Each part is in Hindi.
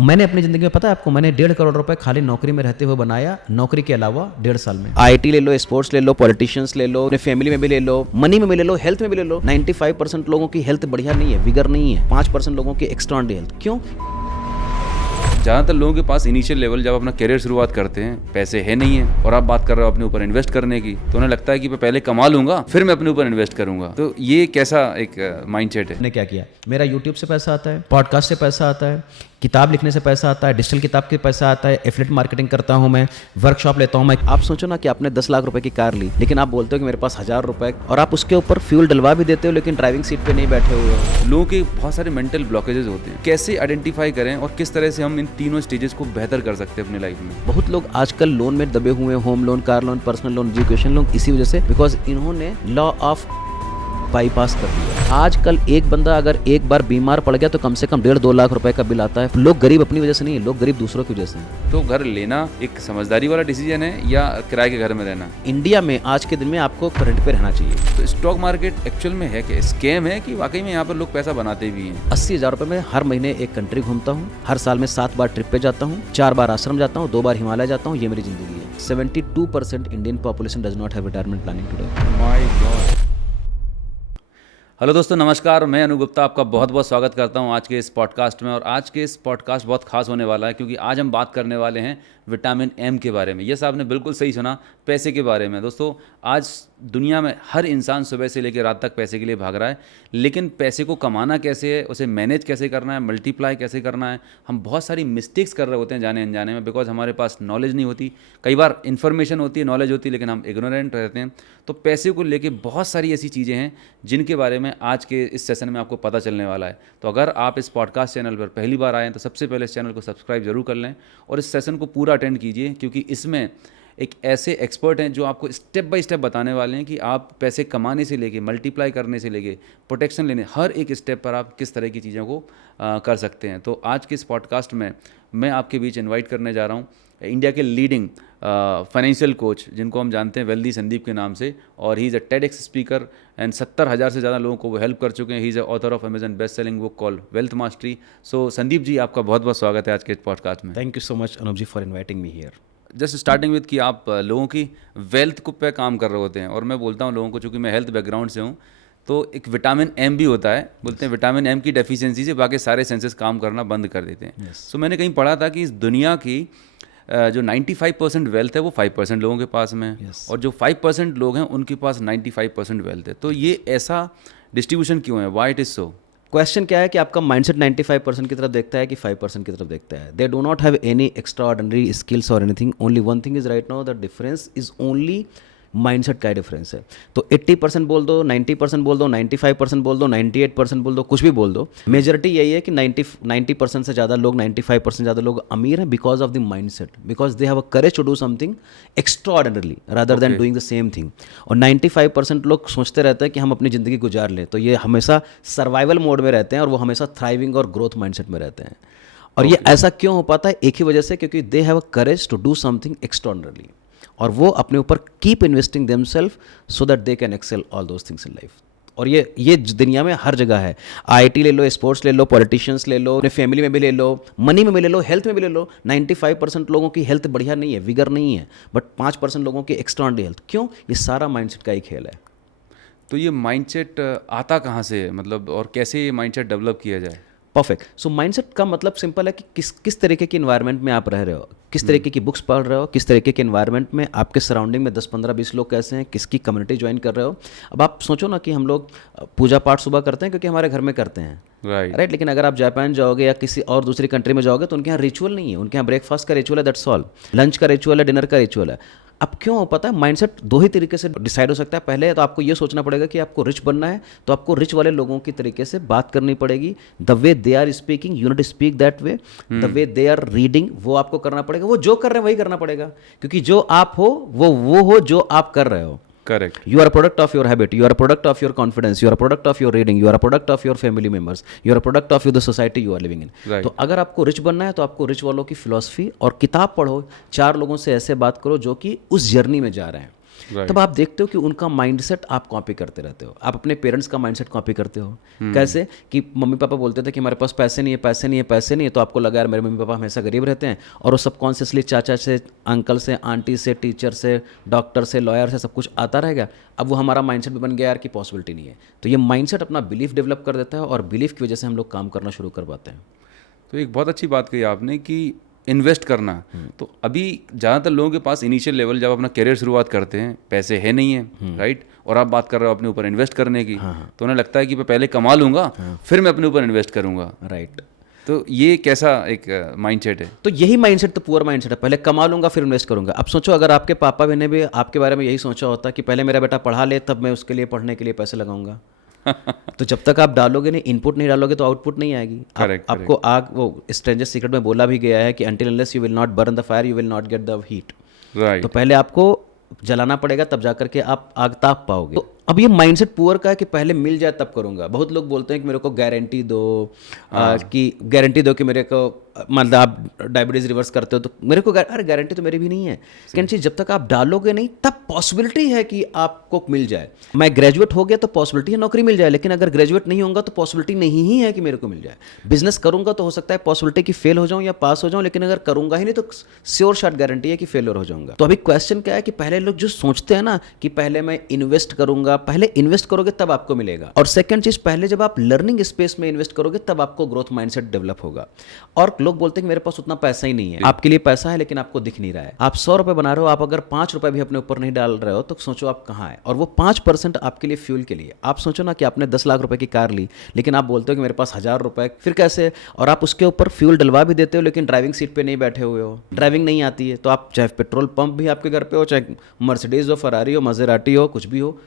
मैंने अपनी ज़िंदगी में, पता है आपको, मैंने 1.5 करोड़ रुपए खाली नौकरी में रहते हुए बनाया, नौकरी के अलावा 1.5 साल में। आईटी ले लो, स्पोर्ट्स ले लो, पॉलिटिशियंस ले लो, अपने फैमिली में भी ले लो, मनी में भी ले लो, हेल्थ में भी ले लो। 95% लोगों की हेल्थ बढ़िया नहीं है, विगर नहीं है। 5% लोगों की एक्स्ट्राऑर्डिनरी हेल्थ। क्यों? ज़्यादातर लोगों के पास इनिशियल लेवल जब अपना करियर शुरुआत करते हैं, पैसे है नहीं है और आप बात कर रहे हो अपने ऊपर इन्वेस्ट करने की, तो उन्हें लगता है कि मैं पहले कमा लूंगा फिर मैं अपने ऊपर इन्वेस्ट करूंगा। तो ये कैसा एक माइंडसेट है? मैंने क्या किया, मेरा यूट्यूब से पैसा आता है, पॉडकास्ट से पैसा आता है, किताब लिखने से पैसा आता है, डिजिटल किताब के पैसा आता है, एफिलिएट मार्केटिंग करता हूं मैं, वर्कशॉप लेता हूं मैं। आप सोचो ना कि आपने 10 लाख रुपए की कार ली, लेकिन आप बोलते हो कि मेरे पास 1000 रुपए, और आप उसके ऊपर फ्यूल डलवा भी देते हो लेकिन ड्राइविंग सीट पे नहीं बैठे हुए हो। लोगों के बहुत सारे मेंटल ब्लॉकेजेस होते हैं, कैसे आइडेंटिफाई करें और किस तरह से हम इन तीनों स्टेजेस को बेहतर कर सकते हैं अपनी लाइफ में? बहुत लोग आजकल लोन में दबे हुए हैं, home loan, car loan, personal loan, education loan, इसी वजह से, बिकॉज इन्होंने लॉ ऑफ बाईपास कर दिया। आजकल एक बंदा अगर एक बार बीमार पड़ गया तो कम से कम 1.5-2 लाख रुपए का बिल आता है। लोग गरीब अपनी वजह से नहीं है, लोग गरीब दूसरों की वजह से हैं। तो घर लेना एक समझदारी वाला डिसीजन है या किराए के घर में रहना? इंडिया में आज के दिन में आपको रेंट पे रहना चाहिए। तो स्टॉक मार्केट एक्चुअल में है क्या, स्कैम है कि वाकई में यहाँ पर लोग पैसा बनाते भी हैं? 80,000 रुपए में हर महीने एक कंट्री घूमता हूँ, हर साल में 7 बार ट्रिप पे जाता हूँ, 4 बार आश्रम जाता हूँ, 2 बार हिमालय जाता हूँ। ये मेरी जिंदगी है। 72% Indian population does not have retirement planning today. My God. Hello दोस्तों, नमस्कार। मैं अनु गुप्ता आपका बहुत बहुत स्वागत करता हूं आज के इस पॉडकास्ट में। और आज के इस पॉडकास्ट बहुत खास होने वाला है क्योंकि आज हम बात करने वाले हैं विटामिन एम के बारे में। ये साहब ने बिल्कुल सही सुना, पैसे के बारे में। दोस्तों, आज दुनिया में हर इंसान सुबह से लेकर रात तक पैसे के लिए भाग रहा है, लेकिन पैसे को कमाना कैसे है, उसे मैनेज कैसे करना है, मल्टीप्लाई कैसे करना है, हम बहुत सारी मिस्टेक्स कर रहे होते हैं जाने अनजाने में, बिकॉज हमारे पास नॉलेज नहीं होती। कई बार इन्फॉर्मेशन होती है, नॉलेज होती है, लेकिन हम इग्नोरेंट रहते हैं। तो पैसे को लेके बहुत सारी ऐसी चीज़ें हैं जिनके बारे में आज के इस सेशन में आपको पता चलने वाला है। तो अगर आप इस पॉडकास्ट चैनल पर पहली बार आए हैं तो सबसे पहले इस चैनल को सब्सक्राइब जरूर कर लें और इस सेशन को पूरा अटेंड कीजिए, क्योंकि इसमें एक ऐसे एक्सपर्ट हैं जो आपको स्टेप बाय स्टेप बताने वाले हैं कि आप पैसे कमाने से लेके, मल्टीप्लाई करने से लेके, प्रोटेक्शन लेने, हर एक स्टेप पर आप किस तरह की चीज़ों को कर सकते हैं। तो आज के इस पॉडकास्ट में मैं आपके बीच इनवाइट करने जा रहा हूँ इंडिया के लीडिंग फाइनेंशियल कोच, जिनको हम जानते हैं वेल्दी संदीप के नाम से, और ही is a TEDx speaker and 70,000 से ज़्यादा लोगों को वो हेल्प कर चुके हैं। He is a author of Amazon best selling book call wealth mastery. So Sandeep ji, आपका बहुत बहुत स्वागत है आज के पॉडकास्ट में। Thank you so much Anup ji for inviting me here. Just starting with कि आप लोगों की वेल्थ को पे काम कर रहे होते हैं, और मैं बोलता हूँ लोगों को, चूँकि मैं हेल्थ बैकग्राउंड से हूँ, तो एक विटामिन एम भी होता है। बोलते हैं विटामिन एम की डेफिशिएंसी से बाकी सारे सेंसेस काम करना बंद कर देते हैं। सो मैंने कहीं पढ़ा था कि इस दुनिया की जो 95% वेल्थ है वो 5% लोगों के पास में है, और जो 5% लोग हैं उनके पास 95% वेल्थ है। तो ये ऐसा डिस्ट्रीब्यूशन क्यों है? Why it is so? Question क्या है कि आपका माइंडसेट 95% की तरफ देखता है कि 5% की तरफ देखता है। They do not have any extraordinary skills और anything. Only one thing is right now, the difference is only mindset का ही डिफरेंस है। तो 80% बोल दो, 90% बोल दो, 95% बोल दो, 98% बोल दो, कुछ भी बोल दो, मेजॉरिटी यही है कि 90% से ज़्यादा लोग, 95% ज़्यादा लोग अमीर हैं because of the mindset, because they have a courage to do something extraordinarily rather than doing the same thing. और 95% लोग सोचते रहते हैं कि हम अपनी ज़िंदगी गुजार लें, तो ये हमेशा सर्वाइवल मोड में रहते हैं और वो हमेशा थ्राइविंग और ग्रोथ माइंडसेट में रहते हैं। और ये ऐसा क्यों हो पाता है? एक ही वजह से, क्योंकि they have a courage to do something extraordinary, और वो अपने ऊपर keep investing themselves so that they can excel all those things in life. और ये दुनिया में हर जगह है। आईटी ले लो, स्पोर्ट्स ले लो, पॉलिटिशियंस ले लो, अपने फैमिली में भी ले लो, मनी में भी ले लो, हेल्थ में भी ले लो। 95% लोगों की हेल्थ बढ़िया नहीं है, विगर नहीं है, बट 5% लोगों की एक्स्ट्राऑर्डिनरी हेल्थ। क्यों? ये सारा माइंडसेट का ही खेल है। तो ये माइंडसेट आता कहाँ से है, मतलब, और कैसे ये माइंडसेट डेवलप किया जाए? परफेक्ट। सो माइंडसेट का मतलब सिंपल है कि किस तरीके के इन्वायरमेंट में आप रह रहे हो, किस तरीके की बुक्स पढ़ रहे हो, किस तरीके के इन्वायरमेंट में आपके सराउंडिंग में 10, 15, 20 लोग कैसे हैं, किसकी कम्युनिटी ज्वाइन कर रहे हो। अब आप सोचो ना कि हम लोग पूजा पाठ सुबह करते हैं क्योंकि हमारे घर में करते हैं, राइट। लेकिन अगर आप जापान जाओगे या किसी और दूसरी कंट्री में जाओगे तो उनके यहाँ रिचुअल नहीं है। उनके यहाँ ब्रेकफास्ट का रिचुअल है, दैट्स ऑल। लंच का रिचुअल है, डिनर का रिचुअल है। अब क्यों हो पता है? माइंडसेट दो ही तरीके से डिसाइड हो सकता है। पहले तो आपको ये सोचना पड़ेगा कि आपको रिच बनना है, तो आपको रिच वाले लोगों की तरीके से बात करनी पड़ेगी। The way they are speaking, you not speak that way. The way they are reading, वो आपको करना पड़ेगा। वो जो कर रहे हैं वही करना पड़ेगा, क्योंकि जो आप हो वो हो जो आप कर रहे हो। Correct. You are a product of your habit, you are a product of your confidence, you are a product of your reading, you are a product of your family members, you are a product of the society you are living in. Right. तो अगर आपको रिच बनना है तो आपको रिच वालों की फिलॉसफी और किताब पढ़ो, 4 लोगों से ऐसे बात करो जो कि उस जर्नी में जा रहे हैं। Right. तब आप देखते हो कि उनका माइंडसेट आप कॉपी करते रहते हो। आप अपने पेरेंट्स का माइंडसेट कॉपी करते हो। कैसे कि मम्मी पापा बोलते थे कि हमारे पास पैसे नहीं है, पैसे नहीं है, पैसे नहीं है, तो आपको लगा यार मेरे मम्मी पापा हमेशा गरीब रहते हैं, और वो सबकॉन्शियसली चाचा से, अंकल से, आंटी से, टीचर से, डॉक्टर से, लॉयर से सब कुछ आता रहेगा। अब वो हमारा माइंडसेट भी बन गया यार कि पॉसिबिलिटी नहीं है। तो ये माइंडसेट अपना बिलीफ डेवलप कर देता है, और बिलीफ की वजह से हम लोग काम करना शुरू कर पाते हैं। तो एक बहुत अच्छी बात कही आपने कि इन्वेस्ट करना। तो अभी ज़्यादातर लोगों के पास इनिशियल लेवल जब अपना करियर शुरुआत करते हैं, पैसे है नहीं है, राइट, और आप बात कर रहे हो अपने ऊपर इन्वेस्ट करने की, तो उन्हें लगता है कि मैं पहले कमा लूँगा फिर मैं अपने ऊपर इन्वेस्ट करूँगा, राइट। तो ये कैसा एक माइंडसेट है? तो यही माइंडसेट तो पुअर माइंडसेट है, पहले कमा लूंगा फिर इन्वेस्ट करूंगा। अब सोचो अगर आपके पापा ने भी आपके बारे में यही सोचा होता कि पहले मेरा बेटा पढ़ा ले तब मैं उसके लिए पढ़ने के लिए पैसे लगाऊंगा, तो जब तक आप डालोगे नहीं, इनपुट नहीं डालोगे तो आउटपुट नहीं आएगी। आपको आग, वो स्ट्रेंजर सीक्रेट में बोला भी गया है कि until unless you will not burn the fire you will not get the heat. Right. तो पहले आपको जलाना पड़ेगा तब जा करके आप आग ताप पाओगे। तो अब ये माइंडसेट पुअर का है कि पहले मिल जाए तब करूंगा। बहुत लोग बोलते हैं कि मेरे को गारंटी दो, कि गारंटी दो कि मेरे को, मतलब आप डायबिटीज रिवर्स करते हो तो मेरे को, अरे गारंटी तो मेरी भी नहीं है। सेकंड चीज, जब तक आप डालोगे नहीं तब पॉसिबिलिटी है कि आपको मिल जाए। मैं ग्रेजुएट हो गया तो पॉसिबिलिटी है नौकरी मिल जाए, लेकिन अगर ग्रेजुएट नहीं होगा तो पॉसिबिलिटी नहीं ही है कि मेरे को मिल जाए। बिजनेस करूंगा तो हो सकता है पॉसिबिलिटी कि फेल हो जाऊं या पास हो जाऊं, लेकिन अगर करूंगा ही नहीं तो श्योर शॉट गारंटी है कि फेलियर हो जाऊंगा। तो अभी क्वेश्चन क्या है कि पहले लोग जो सोचते हैं ना कि पहले मैं इन्वेस्ट करूंगा, पहले इन्वेस्ट करोगे तब आपको मिलेगा। और सेकंड चीज, पहले जब आप लर्निंग स्पेस में इन्वेस्ट करोगे तब आपको ग्रोथ माइंडसेट डेवलप होगा। और लोग बोलते हैं कि मेरे पास उतना पैसा ही नहीं है। आपके लिए पैसा है लेकिन आपको दिख नहीं रहा है। आप 100 रुपए बना रहे हो, आप अगर 5 रुपए भी अपने ऊपर नहीं डाल रहे हो तो सोचो आप कहाँ है। और वो 5% आपके लिए फ्यूल के लिए। आप सोचो ना कि आपने 10 लाख रुपए की कार ली, लेकिन आप बोलते हो कि मेरे पास 1000 रुपए, फिर कैसे? और आप उसके ऊपर फ्यूल डलवा भी देते हो लेकिन ड्राइविंग सीट पे नहीं बैठे हुए हो, ड्राइविंग नहीं आती है। तो आप चाहे पेट्रोल पंप भी आपके घर पे हो, चाहे मर्सिडीज हो, फरारी हो, मजेराटी हो, कुछ भी हो,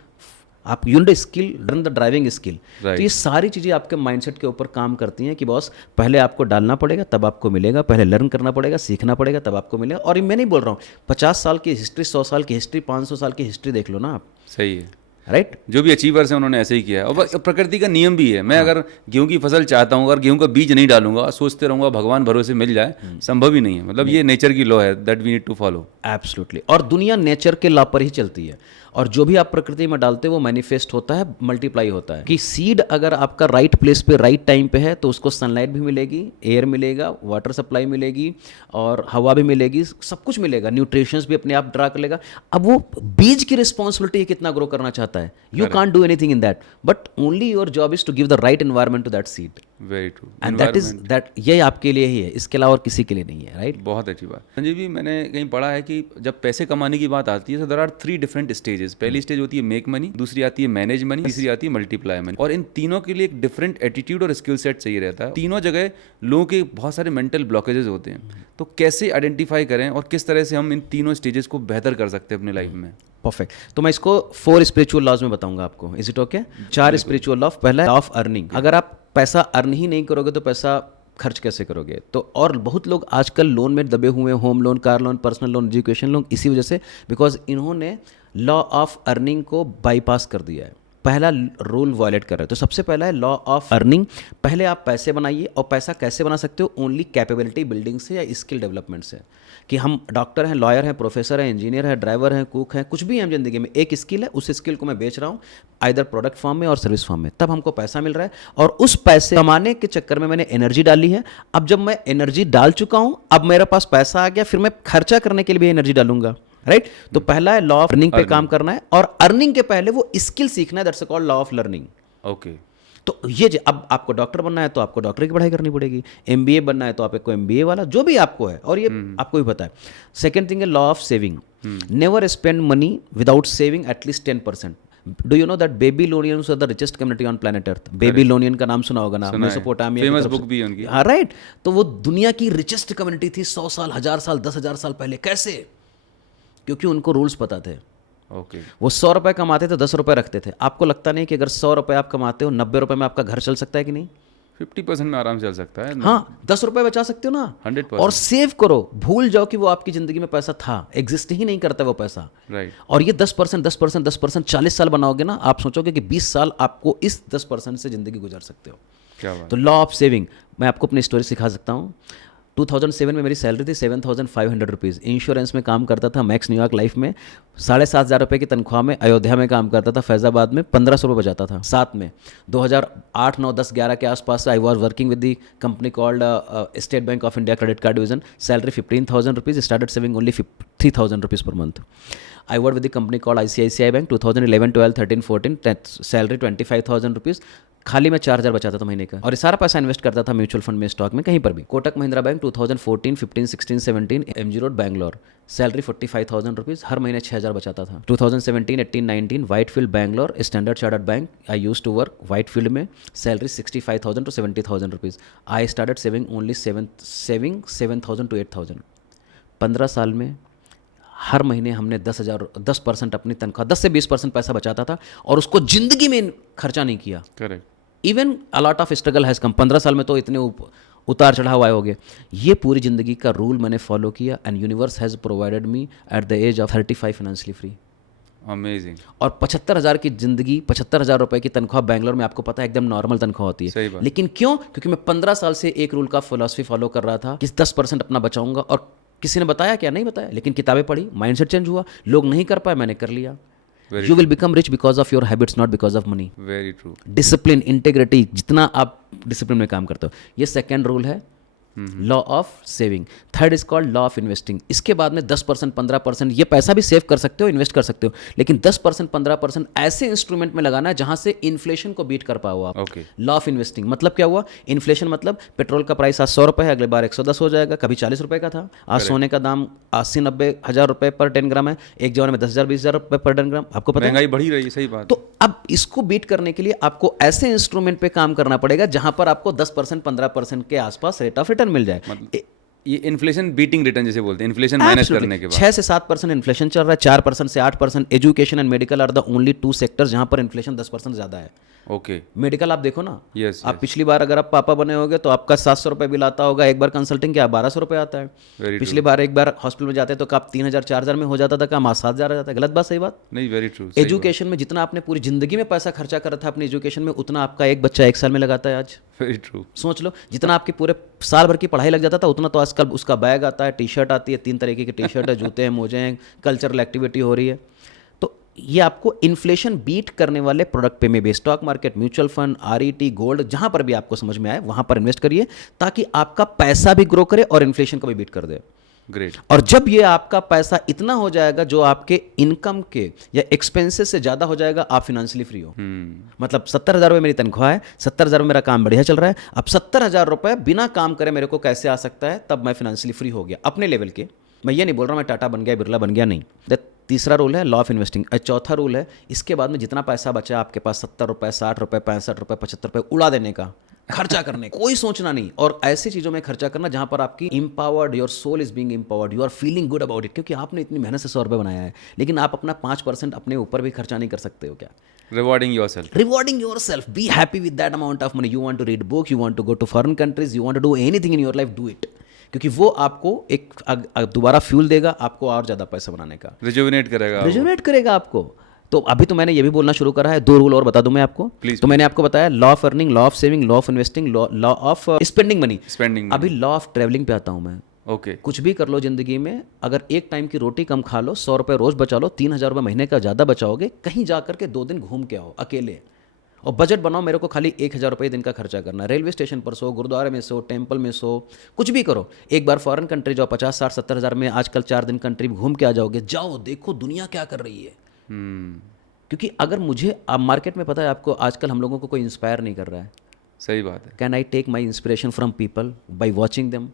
आप you need skill, learn the driving skill. तो ये सारी चीज़ें आपके माइंडसेट के ऊपर काम करती हैं कि बॉस पहले आपको डालना पड़ेगा तब आपको मिलेगा, पहले लर्न करना पड़ेगा, सीखना पड़ेगा तब आपको मिलेगा। और मैं नहीं बोल रहा हूँ 50 साल की हिस्ट्री, 100 साल की हिस्ट्री, 500 साल की हिस्ट्री देख लो ना आप। सही है, राइट। जो भी अचीवर्स हैं उन्होंने ऐसे ही किया है। और प्रकृति का नियम भी है। मैं अगर गेहूं की फसल चाहता हूँ, अगर गेहूं का बीज नहीं डालूंगा, सोचते रहूंगा भगवान भरोसे मिल जाए, संभव ही नहीं है। मतलब ये नेचर की लॉ है that we need to follow. Absolutely. और दुनिया नेचर के लॉ पर ही चलती है, और जो भी आप प्रकृति में डालते हो वो मैनिफेस्ट होता है, मल्टीप्लाई होता है। कि सीड अगर आपका राइट प्लेस पे राइट टाइम पे है तो उसको सनलाइट भी मिलेगी, एयर मिलेगा, वाटर सप्लाई मिलेगी, और हवा भी मिलेगी, सब कुछ मिलेगा, न्यूट्रिशंस भी अपने आप ड्रा कर लेगा। अब वो बीज की रिस्पॉन्सिबिलिटी कितना ग्रो करना चाहता है, you can't do anything in that, but only your job is to give the right environment to that seed. Very true. And that ये आपके लिए ही है, इसके अलावा और किसी के लिए नहीं है। राइट। बहुत अच्छी बात। संजीव जी, मैंने कहीं पढ़ा है कि जब पैसे कमाने की बात आती है तो देयर आर 3 डिफरेंट स्टेजेस। पहली स्टेज होती है मेक मनी, दूसरी आती है मैनेज मनी, तीसरी आती है मल्टीप्लाई मनी। और इन तीनों के लिए एक डिफरेंट एटीट्यूड और स्किल सेट चाहिए रहता है। तीनों जगह लोगों के बहुत सारे मेंटल ब्लॉकेजेस होते हैं। तो कैसे आइडेंटिफाई करें और किस तरह से हम इन तीनों स्टेजेस को बेहतर कर सकते हैं अपने लाइफ में? परफेक्ट। तो मैं इसको 4 स्पिरिचुअल लॉज में बताऊंगा आपको। Is it okay? 4 spiritual law. पहला लॉ ऑफ अर्निंग। अगर आप पैसा अर्न ही नहीं करोगे तो पैसा खर्च कैसे करोगे? तो और बहुत लोग आजकल लोन में दबे हुए हैं, home loan, car loan, personal loan, education loan, इसी वजह से, बिकॉज इन्होंने लॉ ऑफ अर्निंग को बाईपास कर दिया है। पहला रूल वायलेट कर रहे हो। तो सबसे पहला है लॉ ऑफ अर्निंग। पहले आप पैसे बनाइए, और पैसा कैसे बना सकते हो? ओनली कैपेबिलिटी बिल्डिंग से या स्किल डेवलपमेंट से। कि हम डॉक्टर हैं, लॉयर हैं, प्रोफेसर हैं, इंजीनियर हैं, ड्राइवर हैं, कुक हैं, कुछ भी हैं जिंदगी में, एक स्किल है, उस स्किल को मैं बेच रहा हूँ आइदर प्रोडक्ट फॉर्म में और सर्विस फॉर्म में, तब हमको पैसा मिल रहा है। और उस पैसे कमाने के चक्कर में मैंने एनर्जी डाली है। अब जब मैं एनर्जी डाल चुका हूँ, अब मेरे पास पैसा आ गया, फिर मैं खर्चा करने के लिए भी एनर्जी डालूंगा। राइट। तो पहला है लॉ ऑफ अर्निंग पे काम करना है, और अर्निंग के पहले वो स्किल सीखना है, that's called law of learning. Okay. तो ये अब आपको डॉक्टर बनना है तो आपको डॉक्टर की पढ़ाई करनी पड़ेगी, एमबीए बनना है तो आपको एमबीए वाला, जो भी आपको है, और ये आपको भी पता है। सेकंड थिंग है law of saving. Never spend money without saving at least 10%। Do you know that Babylonians are the richest community on planet earth? Babylonian का नाम सुना होगा ना, मेसोपोटामिया, फेमस बुक भी है उनकी। हाँ, राइट। तो वो दुनिया की रिचेस्ट कम्युनिटी थी 100 साल, 1000 साल, 10,000 साल पहले। कैसे? क्योंकि उनको रूल्स पता थे। ओके। वो 100 रुपए कमाते थे, 10 रुपए रखते थे। आपको लगता नहीं कि अगर 100 रुपए आप कमाते हो, 90 रुपए में आपका घर चल सकता है कि नहीं? 50% में आराम से चल सकता है। हाँ, 10 रुपए बचा सकते हो ना। 100%। और सेव करो, भूल जाओ कि वो आपकी जिंदगी में पैसा था, एग्जिस्ट ही नहीं करता वो पैसा। राइट। और ये 10%, 10%, 10%, 40 साल बनाओगे ना, आप सोचोगे कि 20 साल आपको इस 10% से जिंदगी गुजार सकते हो। क्या बात। तो लॉ ऑफ सेविंग। मैं आपको अपनी स्टोरी सिखा सकता हूँ। 2007 में मेरी सैलरी थी 7,500 रुपीज़। इंश्योरेंस में काम करता था मैक्स न्यूयॉर्क लाइफ में, 7,500 रुपये की तनख्वाह में अयोध्या में काम करता था, फैज़ाबाद में 1,500 रुपये बचाता था साथ में। 2008, 9, 10, 11 के आसपास I was working with the company called state bank of India credit card division, salary 15,000 rupees, started saving only 3,000 rupees per month. I worked with the company called ICICI Bank 2011, 12, 13, 14, salary 25,000 rupees, खाली मैं 4,000 बचाता था महीने का, और ये सारा पैसा इन्वेस्ट करता था म्यूचुअल फंड में, स्टॉक में, कहीं पर भी। Kotak Mahindra bank 2014, 15, 16, 17, MG road Bangalore, salary 45,000 rupees, हर महीने 6,000 बचाता था। 2017, 18, 19 Whitefield Bangalore, standard chartered bank, I use to work Whitefield में, salary 65,000 to 70,000 rupees. I started saving only 7,000 to 8,000। 15 साल में हर महीने हमने 10% अपनी तनख्वाह, 10 से 20% पैसा बचाता था, और उसको जिंदगी में खर्चा नहीं किया। Correct. Even a lot of struggle has come. 15 साल में तो इतने उतार चढ़ाव आए हो गए। ये पूरी ज़िंदगी का रूल मैंने फॉलो किया, and universe has provided me at the age of 35 financially free. Amazing. और 75,000 की ज़िंदगी, 75,000 रुपये की तनख्वाह बैंगलोर में, आपको पता है एकदम नॉर्मल तनख्वाह होती सही है। बात। लेकिन क्यों? क्योंकि मैं 15 साल से एक रूल का फिलॉसफी फॉलो कर रहा था कि 10% अपना बचाऊंगा। और किसी ने बताया क्या? नहीं बताया, लेकिन किताबें पढ़ी, माइंडसेट चेंज हुआ, लोग नहीं कर पाए, मैंने कर लिया। You will become rich because of your habits, not because of money. Very true. Discipline, integrity, जितना आप डिसिप्लिन में काम करते हो, ये सेकेंड रूल है law of saving. Third is called law of investing. इसके बाद में 10%, 15% ये पैसा भी सेव कर सकते हो, इन्वेस्ट कर सकते हो, लेकिन 10%, 15% ऐसे इंस्ट्रूमेंट में लगाना है जहां से इन्फ्लेशन को बीट कर पाओ आप। ओके। लॉ ऑफ इन्वेस्टिंग मतलब क्या हुआ? इन्फ्लेशन मतलब पेट्रोल का प्राइस आज 100 रुपये है, अगले बार 110 हो जाएगा, कभी 40 रुपये का था। आज सोने का दाम 80-90 हज़ार रुपये पर 10 ग्राम है, एक जमाने में 10,000, 20,000 रुपये पर 10 ग्राम, आपको पता है। महंगाई बढ़ी रही है, सही बात। तो अब इसको बीट करने के लिए आपको ऐसे इंस्ट्रूमेंट पे काम करना पड़ेगा जहां पर आपको 10%, 15% के आसपास रेट ऑफ रिटर्न मिल जाए। ये इन्फ्लेशन बीटिंग रिटर्न जिसे बोलते हैं, इन्फ्लेशन माइनस करने के बाद। 6 से 7% इन्फ्लेशन चल रहा है, 4% से 8%। Education and medical are the only 2 sectors जहां पर इन्फ्लेशन 10% ज़्यादा है। ओके। मेडिकल आप देखो ना, यस। आप पिछली बार अगर आप पापा बने होगे तो आपका 700 रुपये बिल आता होगा, एक बार कंसल्टिंग क्या 1,200 रुपये आता है। पिछली बार एक बार हॉस्पिटल में जाते तो आप 3,000, 4,000 में हो जाता था, काम आज 7,000 आ जाता है। गलत बात, सही बात? नहीं, वेरी ट्रू। एजुकेशन में जितना आपने पूरी जिंदगी में पैसा खर्चा करा था अपनी एजुकेशन में, उतना आपका एक बच्चा 1 साल में लगाता है आज। Very true. सोच लो, जितना आपकी पूरे साल भर की पढ़ाई लग जाता था, उतना तो आजकल उसका बैग आता है, टी शर्ट आती है, 3 तरीके की टी शर्ट है, जूते हैं, मोजे हैं, कल्चरल एक्टिविटी हो रही है। तो ये आपको इन्फ्लेशन बीट करने वाले प्रोडक्ट पे में भी, stock market, mutual fund, RET, gold, जहां पर भी आपको समझ में आए वहां पर इन्वेस्ट करिए, ताकि आपका पैसा भी ग्रो करे और इन्फ्लेशन को भी बीट कर दे। ग्रेट। और जब ये आपका पैसा इतना हो जाएगा जो आपके इनकम के या एक्सपेंसेस से ज़्यादा हो जाएगा, आप फिनेंशियली फ्री हो। मतलब 70,000 रुपये मेरी तनख्वाह है, 70,000 में मेरा काम बढ़िया चल रहा है, अब 70,000 रुपये बिना काम करे मेरे को कैसे आ सकता है, तब मैं फिनेंशियली फ्री हो गया अपने लेवल के। मैं ये नहीं बोल रहा मैं टाटा बन गया, बिरला बन गया, नहीं। तीसरा रूल है लॉ ऑफ इन्वेस्टिंग। चौथा रूल है, इसके बाद में जितना पैसा बचा आपके पास, 70 रुपये, 60 रुपये, 65 रुपये, 75 रुपये, उड़ा देने का, खर्चा करने कोई सोचना नहीं, और ऐसी चीज़ों में खर्चा करना जहां पर आपकी empowered, your soul is being empowered, you are feeling good about it, क्योंकि आपने इतनी मेहनत से 100 रुपये बनाया है, लेकिन आप अपना 5% अपने ऊपर भी खर्चा नहीं कर सकते हो क्या? Rewarding yourself. Rewarding yourself, be happy with that amount of money. You want to read book, you want to go to foreign countries, you want to do anything in your life, do it. क्योंकि वो आपको एक दोबारा फ्यूल देगा, आपको और ज़्यादा पैसा बनाने का, रिजुविनेट करेगा आपको। तो अभी तो मैंने ये भी बोलना शुरू करा है, 2 रूल और बता दूं मैं आपको। तो मैंने आपको बताया law of earning, law of saving, law of investing, law of spending money. अभी लॉ ऑफ ट्रैवलिंग पे आता हूं मैं। ओके। कुछ भी कर लो जिंदगी में, अगर एक टाइम की रोटी कम खा लो, 100 रुपये रोज बचा लो, 3,000 रुपये महीने का ज़्यादा बचाओगे, कहीं जा करके 2 दिन घूम के आओ अकेले, और बजट बनाओ, मेरे को खाली 1,000 रुपये दिन का खर्चा करना है, रेलवे स्टेशन पर सो, गुरुद्वारे में सो, टेम्पल में सो, कुछ भी करो। एक बार फॉरेन कंट्री जाओ, 50, 60, 70 हज़ार में आजकल 4 दिन कंट्री घूम के आ जाओगे। जाओ, देखो दुनिया क्या कर रही है। क्योंकि अगर मुझे अब मार्केट में पता है आपको, आजकल हम लोगों को कोई इंस्पायर नहीं कर रहा है। सही बात है। Can I take my inspiration from people by watching them.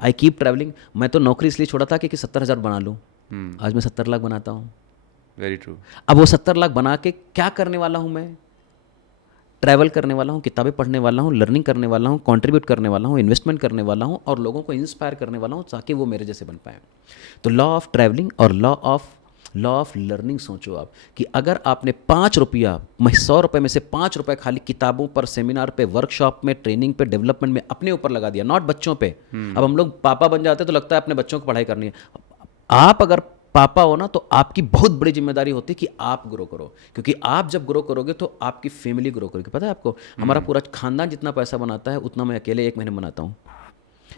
I keep travelling. मैं तो नौकरी इसलिए छोड़ा था कि 70,000 बना लूँ, आज मैं 70 लाख बनाता हूँ। Very true. अब वो 70 लाख बना के क्या करने वाला हूँ मैं? ट्रैवल करने वाला हूँ, किताबें पढ़ने वाला हूँ, लर्निंग करने वाला हूँ, कंट्रीब्यूट करने वाला हूँ, इन्वेस्टमेंट करने वाला हूँ, और लोगों को इंस्पायर करने वाला हूँ ताकि वो मेरे जैसे बन पाए। तो लॉ ऑफ ट्रैवलिंग और लॉ ऑफ लर्निंग सोचो आप कि अगर आपने 5 रुपया, 100 रुपये में से 5 रुपये खाली किताबों पर, सेमिनार पे, वर्कशॉप में, ट्रेनिंग पे, डेवलपमेंट में अपने ऊपर लगा दिया, नॉट बच्चों पे। अब हम लोग पापा बन जाते तो लगता है अपने बच्चों को पढ़ाई करनी है। आप अगर पापा हो ना, तो आपकी बहुत बड़ी जिम्मेदारी होती है कि आप ग्रो करो, क्योंकि आप जब ग्रो करोगे तो आपकी फैमिली ग्रो करेगी। पता है आपको, हमारा पूरा खानदान जितना पैसा बनाता है उतना मैं अकेले 1 महीने बनाता हूँ।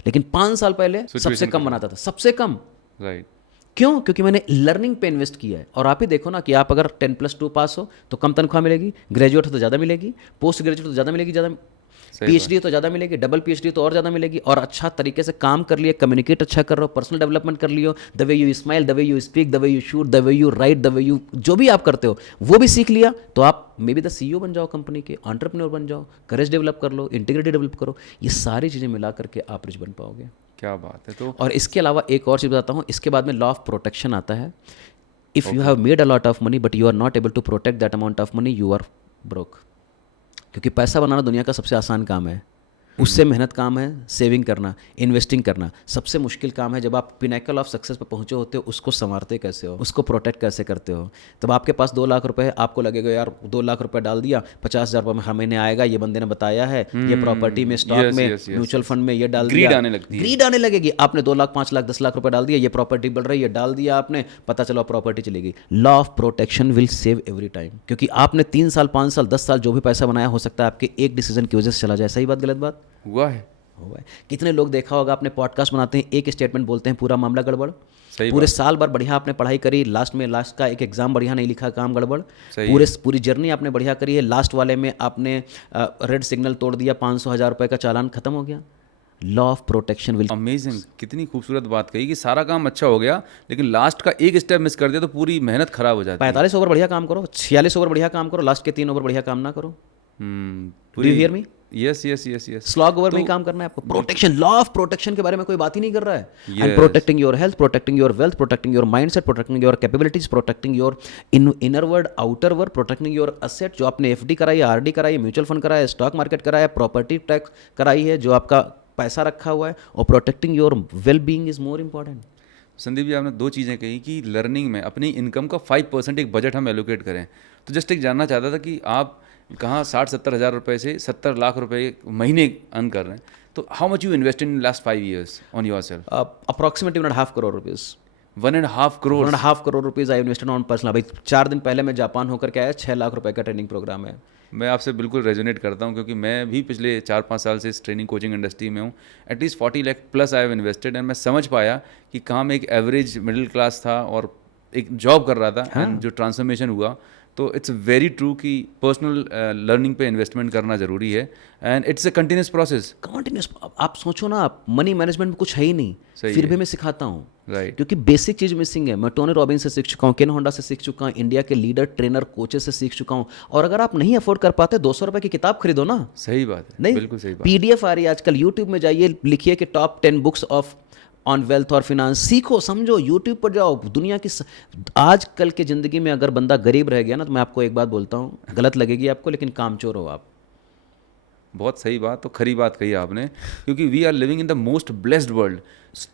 लेकिन 5 साल पहले Situation सबसे कम का। बनाता था, सबसे कम। राइट। क्यों? क्योंकि मैंने लर्निंग पे इन्वेस्ट किया है। और आप ही देखो ना कि आप अगर 10+2 पास हो तो कम तनख्वाह मिलेगी, ग्रेजुएट हो तो ज़्यादा मिलेगी, पोस्ट ग्रेजुएट तो ज़्यादा मिलेगी, ज़्यादा सही पीएचडी तो ज़्यादा मिलेगी, डबल पीएचडी तो और ज़्यादा मिलेगी। और अच्छा तरीके से काम कर लिए, कम्युनिकेट अच्छा कर रहे हो, पर्सनल डेवलपमेंट कर लियो, the way you smile, the way you speak, the way you shoot, the way you write, the way you जो भी आप करते हो वो भी सीख लिया, तो आप मे बी द सीईओ बन जाओ कंपनी के, एंटरप्रेन्योर बन जाओ, करेज डेवलप कर लो, इंटीग्रिटी डेवलप करो। ये सारी चीज़ें मिला करके आप रिच बन पाओगे। क्या बात है। तो और इसके अलावा एक और चीज़ बताता हूँ, इसके बाद में लॉ ऑफ प्रोटेक्शन आता है। If you have made a lot of money but you are not able to protect that amount of money, you are broke. क्योंकि पैसा बनाना दुनिया का सबसे आसान काम है, उससे मेहनत काम है सेविंग करना, इन्वेस्टिंग करना। सबसे मुश्किल काम है जब आप पिनेकल ऑफ सक्सेस पे पहुंचे होते हो, उसको संवारते कैसे हो, उसको प्रोटेक्ट कैसे करते हो। तब आपके पास 2 लाख रुपए है, आपको लगेगा यार 2 लाख रुपए डाल दिया, 50,000 रुपये में हर महीने आएगा, ये बंदे ने बताया है, ये प्रॉपर्टी में, स्टॉक yes, में, yes, yes, म्यूचुअल फंड में ये डाल Greed दिया, आने लगती है। ग्रीड आने लगेगी। आपने 2 लाख, 5 लाख, 10 लाख रुपए डाल दिया, ये प्रॉपर्टी बढ़ रही है, डाल दिया आपने, पता चला प्रॉपर्टी चलेगी। Law of protection will save every time. क्योंकि आपने 3 साल, 5 साल, 10 साल जो भी पैसा बनाया, हो सकता है आपके एक डिसीजन की वजह से चला जाए। सही बात गलत बात? हुआ है। हुआ है। कितने लोग देखा होगा आपने, पॉडकास्ट बनाते हैं, एक स्टेटमेंट बोलते हैं, पूरा मामला गड़बड़। सही पूरे साल भर बढ़िया आपने पढ़ाई करी, लास्ट का एक एग्जाम बढ़िया नहीं लिखा, काम गड़बड़। सही पूरी जर्नी आपने बढ़िया करी है, लास्ट वाले में आपने रेड सिग्नल तोड़ दिया, 500,000 रुपये का चालान खत्म हो गया। Law of protection will. Amazing. कितनी खूबसूरत बात कही कि सारा काम अच्छा हो गया लेकिन लास्ट का एक स्टेप मिस कर दिया तो पूरी मेहनत खराब हो जाती है। 45 ओवर बढ़िया काम करो, 46 ओवर बढ़िया काम करो, लास्ट के 3 ओवर बढ़िया काम ना करो। Do you hear me? Yes yes yes yes. Slog over में ही काम करना है आपको। प्रोटेक्शन, लॉ ऑफ प्रोटेक्शन के बारे में कोई बात ही नहीं कर रहा है। Yes. And protecting your health, protecting your wealth, protecting your mindset, protecting your capabilities, protecting your inner word, outer word, protecting your asset, जो आपने एफडी कराई है, आरडी कराई है, म्यूचुअल फंड कराया है, स्टॉक मार्केट कराया है, प्रॉपर्टी टैक्स कराई है, जो आपका पैसा रखा हुआ है, और protecting your well being is more important. Sandeep ji, आपने 2 चीज़ें कही कि लर्निंग में अपनी इनकम का 5% एक बजट हम एलोकेट करें। तो जस्ट एक जानना चाहता था कि आप कहाँ 60-70 हज़ार रुपये से 70 लाख रुपए महीने अर्न कर रहे हैं, तो how much you invest in last 5 years on your self? Approximately 1.5 crore rupees. 1.5 crore? 1.5 crore rupees I invested on personal. भाई 4 दिन पहले मैं जापान होकर के आया, 6 लाख रुपए का ट्रेनिंग प्रोग्राम है। मैं आपसे बिल्कुल रेजोनेट करता हूँ क्योंकि मैं भी पिछले 4-5 साल से इस ट्रेनिंग कोचिंग इंडस्ट्री में हूँ। At least 40 lakh plus I have invested and मैं समझ पाया कि कहाँ मैं एक एवरेज मिडिल क्लास था और एक जॉब कर रहा था एंड जो ट्रांसफॉर्मेशन हुआ। तो इट्स वेरी ट्रू कि पर्सनल लर्निंग पे इन्वेस्टमेंट करना ज़रूरी है and it's a continuous process. Continuous. आप सोचो ना, आप मनी मैनेजमेंट में कुछ है ही नहीं, सही फिर है। भी मैं सिखाता हूँ। राइट। क्योंकि बेसिक चीज़ मिसिंग है। मैं टोनी रॉबिन्स से सीख चुका हूँ, केन होंडा से सीख चुका हूँ, इंडिया के लीडर ट्रेनर कोचेस से सीख चुका हूँ। और अगर आप नहीं अफोर्ड कर पाते, 200 रुपये की किताब खरीदो ना। सही बात है, नहीं, बिल्कुल सही बात। पीडीएफ आ रही है आजकल, यूट्यूब में जाइए, लिखिए कि top 10 books of on wealth और फिनांस, सीखो समझो, यूट्यूब पर जाओ। दुनिया की आजकल की ज़िंदगी में अगर बंदा गरीब रह गया ना, तो मैं आपको एक बात बोलता हूँ, गलत लगेगी आपको, लेकिन कामचोर हो आप। बहुत सही बात, तो खरी बात कही आपने, क्योंकि we are living in the most blessed world.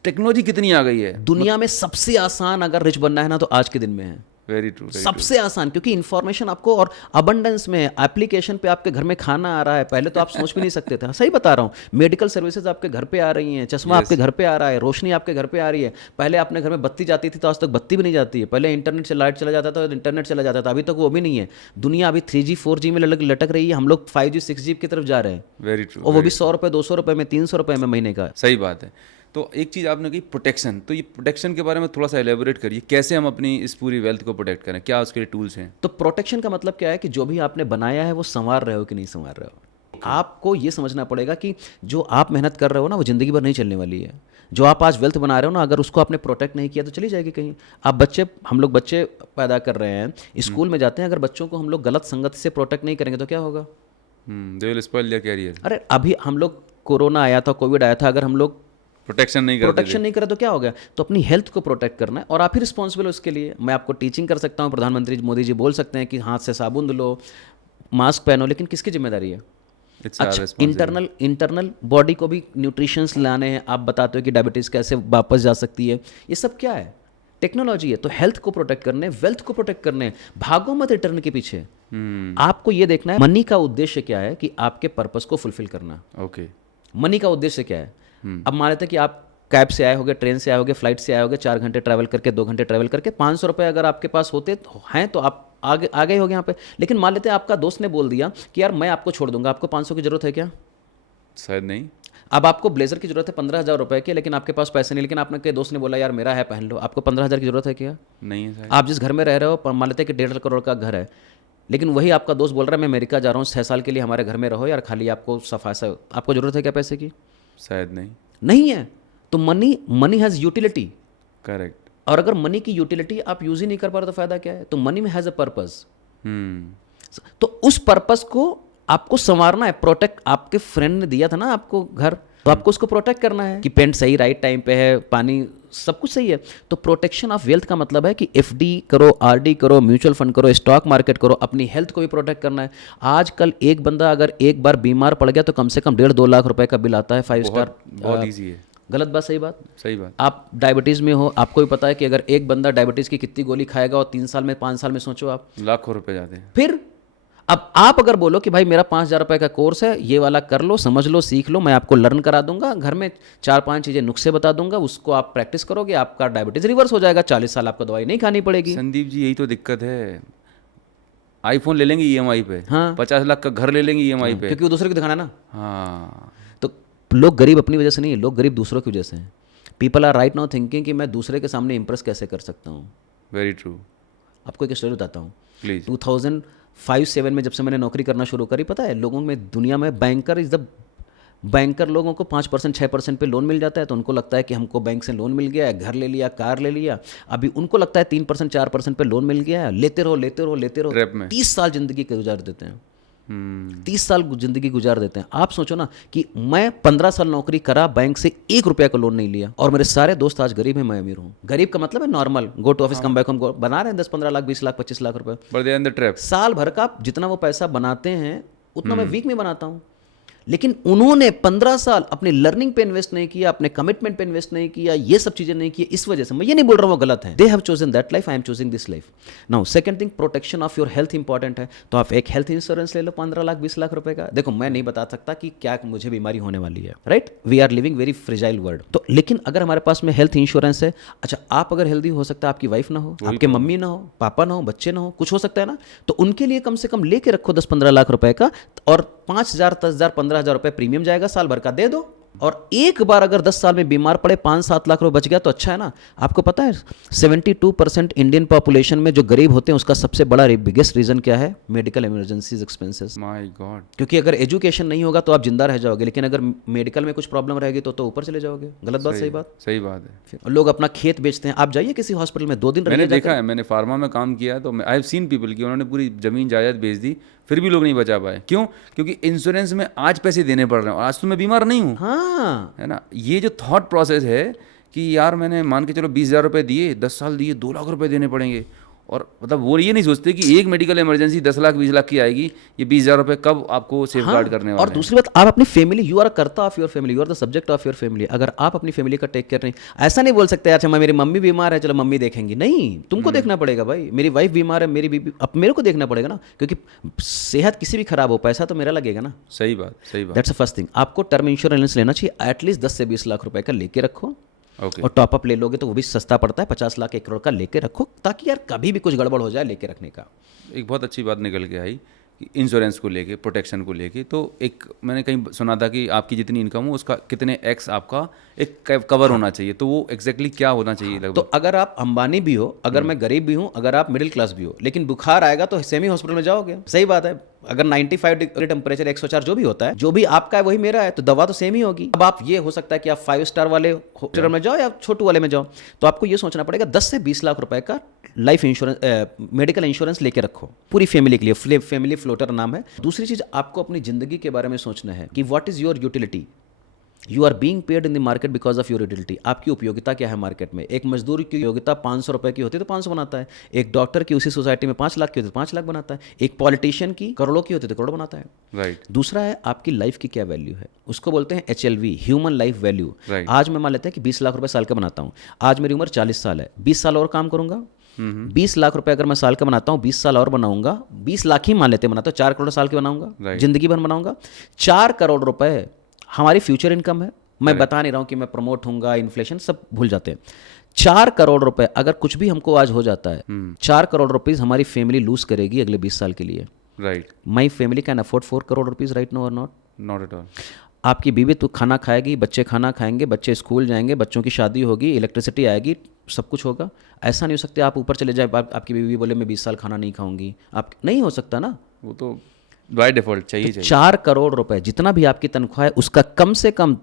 Technology कितनी आ गई है। दुनिया में सबसे आसान अगर रिच बनना है ना, तो आज के दिन में है। Very true. सबसे आसान, क्योंकि इन्फॉर्मेशन आपको और अबंडेंस में, एप्लीकेशन पे आपके घर में खाना आ रहा है, पहले तो आप सोच भी नहीं सकते थे। सही बता रहा हूँ, मेडिकल सर्विसेज आपके घर पे आ रही हैं, चश्मा आपके घर पे आ रहा है, रोशनी आपके घर पे आ रही है। पहले अपने घर में बत्ती जाती थी, तो आज तक बत्ती भी नहीं जाती है। पहले इंटरनेट से लाइट चला जाता था, इंटरनेट चला जाता था, अभी तक वो भी नहीं है। दुनिया अभी 3G 4G में लटक रही है, हम लोग 5G 6G की तरफ जा रहे हैं, वेरी ट्रू। और वो भी 100 रुपये 200 रुपये में, 300 रुपये में महीने का। सही बात है। तो एक चीज़ आपने कही प्रोटेक्शन, तो ये प्रोटेक्शन के बारे में थोड़ा सा एलेबोरेट करिए, कैसे हम अपनी इस पूरी वेल्थ को प्रोटेक्ट करें, क्या उसके लिए टूल्स हैं? तो प्रोटेक्शन का मतलब क्या है कि जो भी आपने बनाया है वो संवार रहे हो कि नहीं संवार रहे हो। आपको ये समझना पड़ेगा कि जो आप मेहनत कर रहे हो ना, वो ज़िंदगी भर नहीं चलने वाली है। जो आप आज वेल्थ बना रहे हो ना, अगर उसको आपने प्रोटेक्ट नहीं किया तो चली जाएगी कहीं। हम लोग बच्चे पैदा कर रहे हैं, स्कूल में जाते हैं, अगर बच्चों को हम लोग गलत संगत से प्रोटेक्ट नहीं करेंगे तो क्या होगा? They will spoil their career. अरे अभी हम लोग, कोरोना आया था, कोविड आया था, अगर हम लोग प्रोटेक्शन नहीं प्रोटेक्शन नहीं करे तो क्या हो गया? तो अपनी हेल्थ को प्रोटेक्ट करना है, और आप ही रिस्पॉन्सिबल हो उसके लिए। मैं आपको टीचिंग कर सकता हूँ, प्रधानमंत्री मोदी जी बोल सकते हैं कि हाथ से साबुन धुलो, मास्क पहनो, लेकिन किसकी जिम्मेदारी है? अच्छा, इंटरनल बॉडी को भी न्यूट्रिशंस लाने हैं। आप बताते हो कि डायबिटीज़ कैसे वापस जा सकती है, ये सब क्या है? टेक्नोलॉजी है। तो हेल्थ को प्रोटेक्ट करने, वेल्थ को प्रोटेक्ट करने, भागो मत रिटर्न के पीछे। आपको ये देखना है मनी का उद्देश्य क्या है, कि आपके पर्पस को फुलफिल करना। ओके। मनी का उद्देश्य क्या है? अब मान लेते हैं कि आप कैब से आए होगे, ट्रेन से आए होगे, फ्लाइट से आए होगे, 4 घंटे ट्रैवल करके, 2 घंटे ट्रैवल करके, 500 रुपये अगर आपके पास होते हैं तो आप आ गए होगे यहाँ पे। लेकिन मान लेते हैं आपका दोस्त ने बोल दिया कि यार मैं आपको छोड़ दूंगा, आपको 500 की जरूरत है क्या? शायद नहीं। अब आपको ब्लेजर की जरूरत है 15,000 रुपए की, लेकिन आपके पास पैसे नहीं, लेकिन आपने के दोस्त ने बोला यार मेरा है पहन लो, आपको 15,000 की जरूरत है क्या? नहीं है शायद। आप जिस घर में रह रहे हो, मान लेते हैं कि 1.5 करोड़ का घर है, लेकिन वही आपका दोस्त बोल रहा है मैं अमेरिका जा रहा हूँ 6 साल के लिए, हमारे घर में रहो यार, खाली आपको सफाई, आपको जरूरत है क्या पैसे की? शायद नहीं। नहीं है। तो मनी हैज़ यूटिलिटी, करेक्ट। और अगर मनी की यूटिलिटी आप यूज ही नहीं कर पा रहे तो फायदा क्या है? तो मनी में हैज़ अ पर्पस, तो उस पर्पस को आपको संवारना है, प्रोटेक्ट। आपके फ्रेंड ने दिया था ना आपको घर, तो आपको उसको प्रोटेक्ट करना है कि पेंट सही राइट टाइम पे है, पानी सब कुछ सही है। तो प्रोटेक्शन ऑफ वेल्थ का मतलब है कि एफडी करो, आरडी करो, म्यूचुअल फंड करो, स्टॉक मार्केट करो, अपनी हेल्थ को भी प्रोटेक्ट करना है। आजकल एक बंदा अगर एक बार बीमार पड़ गया तो कम से कम 1.5-2 लाख रुपए का बिल आता है 5 स्टार। बहुत ईजी है। गलत बात सही बात? सही बात। आप डायबिटीज़ में हो, आपको भी पता है कि अगर एक बंदा डायबिटीज़ की कितनी गोली खाएगा, और 3 साल में 5 साल में सोचो आप, लाखों रुपए जाते हैं। फिर अब आप अगर बोलो कि भाई मेरा 5,000 रुपए का कोर्स है, ये वाला कर लो, समझ लो, सीख लो, मैं आपको लर्न करा दूंगा, घर में 4-5 चीज़ें नुस्खे बता दूंगा, उसको आप प्रैक्टिस करोगे, आपका डायबिटीज़ रिवर्स हो जाएगा, 40 साल आपको दवाई नहीं खानी पड़ेगी। संदीप जी यही तो दिक्कत है। आईफोन ले लेंगे ईएमआई पे, हाँ। 50 लाख का घर ले लेंगे ईएमआई पे। क्योंकि वो दूसरे को दिखाना है ना। हाँ। तो लोग गरीब अपनी वजह से नहीं है, लोग गरीब दूसरों की वजह से हैं। People are right now thinking कि मैं दूसरे के सामने इंप्रेस कैसे कर सकता हूँ। Very true. आपको एक स्टोरी बताता हूँ। प्लीज। 2005-7 में जब से मैंने नौकरी करना शुरू करी, पता है लोगों में, दुनिया में बैंकर इज द बैंकर, लोगों को 5% 6% पे लोन मिल जाता है, तो उनको लगता है कि हमको बैंक से लोन मिल गया है, घर ले लिया, कार ले लिया। अभी उनको लगता है 3% 4% पे लोन मिल गया है, लेते रहो लेते रहो लेते रहो, ट्रैप में 30 साल जिंदगी गुजार देते हैं। 30 साल जिंदगी गुजार देते हैं। आप सोचो ना कि मैं 15 साल नौकरी करा, बैंक से 1 रुपया का लोन नहीं लिया, और मेरे सारे दोस्त आज गरीब हैं, मैं अमीर हूँ। गरीब का मतलब है normal, go to office come back home, बना रहे हैं 10-15 लाख 20 लाख 25 लाख रुपए। But they are in the trap. साल भर का जितना वो पैसा बनाते हैं उतना मैं वीक में बनाता हूँ। लेकिन उन्होंने 15 साल अपने लर्निंग पे इन्वेस्ट नहीं किया, अपने कमिटमेंट पे इन्वेस्ट नहीं किया, ये सब चीजें नहीं की। इस वजह से मैं ये नहीं बोल रहा हूँ वो गलत है, they have chosen that life, I am choosing this life. Now second thing, protection of your health important है, तो आप एक हेल्थ इंश्योरेंस ले लो 15 लाख 20 लाख रुपए का। देखो मैं नहीं बता सकता कि क्या मुझे बीमारी होने वाली है, right? We are living very fragile world. तो लेकिन अगर हमारे पास में हेल्थ इंश्योरेंस है, अच्छा आप अगर हेल्दी हो सकता है, आपकी वाइफ ना हो, आपके मम्मी ना हो, पापा ना हो, बच्चे ना हो, कुछ हो सकता है ना, तो उनके लिए कम से कम लेके रखो 10-15 लाख रुपए का, और 5,000 10,000 15,000 रुपए प्रीमियम जाएगा, साल भर का दे दो। और एक बार अगर 10 साल में बीमार पड़े 5-7 लाख रुपए बच गया तो अच्छा है ना। आपको पता है 72% इंडियन पॉपुलेशन में जो गरीब होते हैं उसका सबसे बड़ा बिगेस्ट रीजन क्या है? Medical emergencies expenses. My God. क्योंकि अगर एजुकेशन नहीं होगा तो आप जिंदा रह जाओगे, लेकिन अगर मेडिकल में कुछ प्रॉब्लम रहेगी तो ऊपर चले जाओगे। गलत बात सही बात? सही बात है। फिर लोग अपना खेत बेचते हैं। आप जाइए किसी हॉस्पिटल में 2 दिन मैंने रहिए देखा जाकर। है, मैंने फार्मा में काम किया है, तो आई हैव सीन पीपल कि उन्होंने पूरी जमीन जायदाद बेच दी, फिर भी लोग नहीं बचा पाए। क्यों? क्योंकि इंश्योरेंस में आज पैसे देने पड़ रहे हैं और आज तो मैं बीमार नहीं हूँ। हाँ, है ना। ये जो थॉट प्रोसेस है कि यार मैंने मान के चलो 20,000 रुपये दिए, 10 साल दिए, 2 लाख रुपए देने पड़ेंगे, और मतलब वो ये नहीं सोचते कि एक मेडिकल इमरजेंसी 10 लाख 20 लाख की आएगी, ये 20,000 रुपये कब आपको सेफ गार्ड करने वाले और हैं। दूसरी बात, आप अपनी फैमिली, यू आर कर्ता of your family, you are the subject of your family. अगर आप अपनी फैमिली का टेक केयर नहीं, ऐसा नहीं बोल सकते अच्छा मेरी मम्मी बीमार है चलो मम्मी देखेंगी, नहीं, तुमको देखना पड़ेगा भाई। मेरी वाइफ बीमार है, मेरी बीबी, अब मेरे को देखना पड़ेगा ना, क्योंकि सेहत किसी भी खराब हो, पैसा तो मेरा लगेगा ना। सही बात, सही बात। That's the first thing. आपको टर्म इंश्योरेंस लेना चाहिए, एटलीस्ट 10 से 20 लाख रुपए का लेके रखो। ओके। और टॉपअप ले लोगे तो वो भी सस्ता पड़ता है, 50 लाख 1 करोड़ का लेके रखो, ताकि यार कभी भी कुछ गड़बड़ हो जाए लेके रखने का। एक बहुत अच्छी बात निकल के आई कि इंश्योरेंस को लेके, प्रोटेक्शन को लेके, तो एक मैंने कहीं सुना था कि आपकी जितनी इनकम हो उसका कितने एक्स आपका एक कवर होना चाहिए, तो वो एग्जैक्टली क्या होना चाहिए लगभग? तो अगर आप अंबानी भी हो, अगर मैं गरीब भी हूं, अगर आप मिडिल क्लास भी हो, लेकिन बुखार आएगा तो सेमी हॉस्पिटल में जाओगे। सही बात है। अगर 95 डिग्री टेम्परेचर 104 जो भी होता है, जो भी आपका है वही मेरा है, तो दवा तो सेम ही होगी। अब आप ये हो सकता है कि आप 5 स्टार वाले हॉस्पिटल में जाओ या छोटू वाले में जाओ, तो आपको ये सोचना पड़ेगा 10 से 20 लाख रुपए का लाइफ इंश्योरेंस, मेडिकल इंश्योरेंस लेके रखो पूरी फैमिली के लिए। फैमिली फ्लोटर नाम है। दूसरी चीज, आपको अपनी जिंदगी के बारे में सोचना है कि what is your utility. You are being paid in the market because of your utility. आपकी उपयोगिता क्या है मार्केट में? एक मजदूर की उपयोगिता 500 रुपए की होती है तो 500 बनाता है। एक डॉक्टर की उसी सोसाइटी में 5 लाख की होती है तो 5 लाख बनाता है। एक पॉलिटिशियन की करोड़ों की होती है तो करोड़ बनाता है। राइट। दूसरा है आपकी लाइफ की क्या वैल्यू है, उसको बोलते हैं HLV, human life value. Right. आज मैं मान लेते हैं कि 20 लाख रुपए साल का बनाता हूँ, आज मेरी उम्र 40 साल है, 20 साल और काम करूंगा, 20 लाख रुपए अगर मैं साल का बनाता हूँ, 20 साल और बनाऊंगा, 20 लाख ही मान लेते हैं बनाता हूँ, 4 करोड़ साल के बनाऊंगा, Right. जिंदगी भर बनाऊंगा। 4 करोड़ रुपए हमारी फ्यूचर इनकम है। मैं बता नहीं रहा हूं कि मैं प्रमोट होऊंगा, इन्फ्लेशन सब भूल जाते हैं। 4 करोड़ रुपए अगर कुछ भी हमको आज हो जाता है, 4 करोड़ रुपीज हमारी फैमिली लूज करेगी अगले 20 साल के लिए। Right. My family can afford 4 crore rupees right no और नॉट? Not at all. आपकी बीवी तो खाना खाएगी, बच्चे खाना खाएंगे, बच्चे स्कूल जाएंगे, बच्चों की शादी होगी, इलेक्ट्रिसिटी आएगी, सब कुछ होगा। ऐसा नहीं हो सकता आप ऊपर चले जाए, आपकी बीवी बोले मैं 20 साल खाना नहीं खाऊंगी, आप नहीं हो सकता ना। वो तो बाय डिफॉल्ट चाहिए चाहिए। 4 करोड़ रुपए जितना भी आपकी तनख्वाह है उसका कम से कम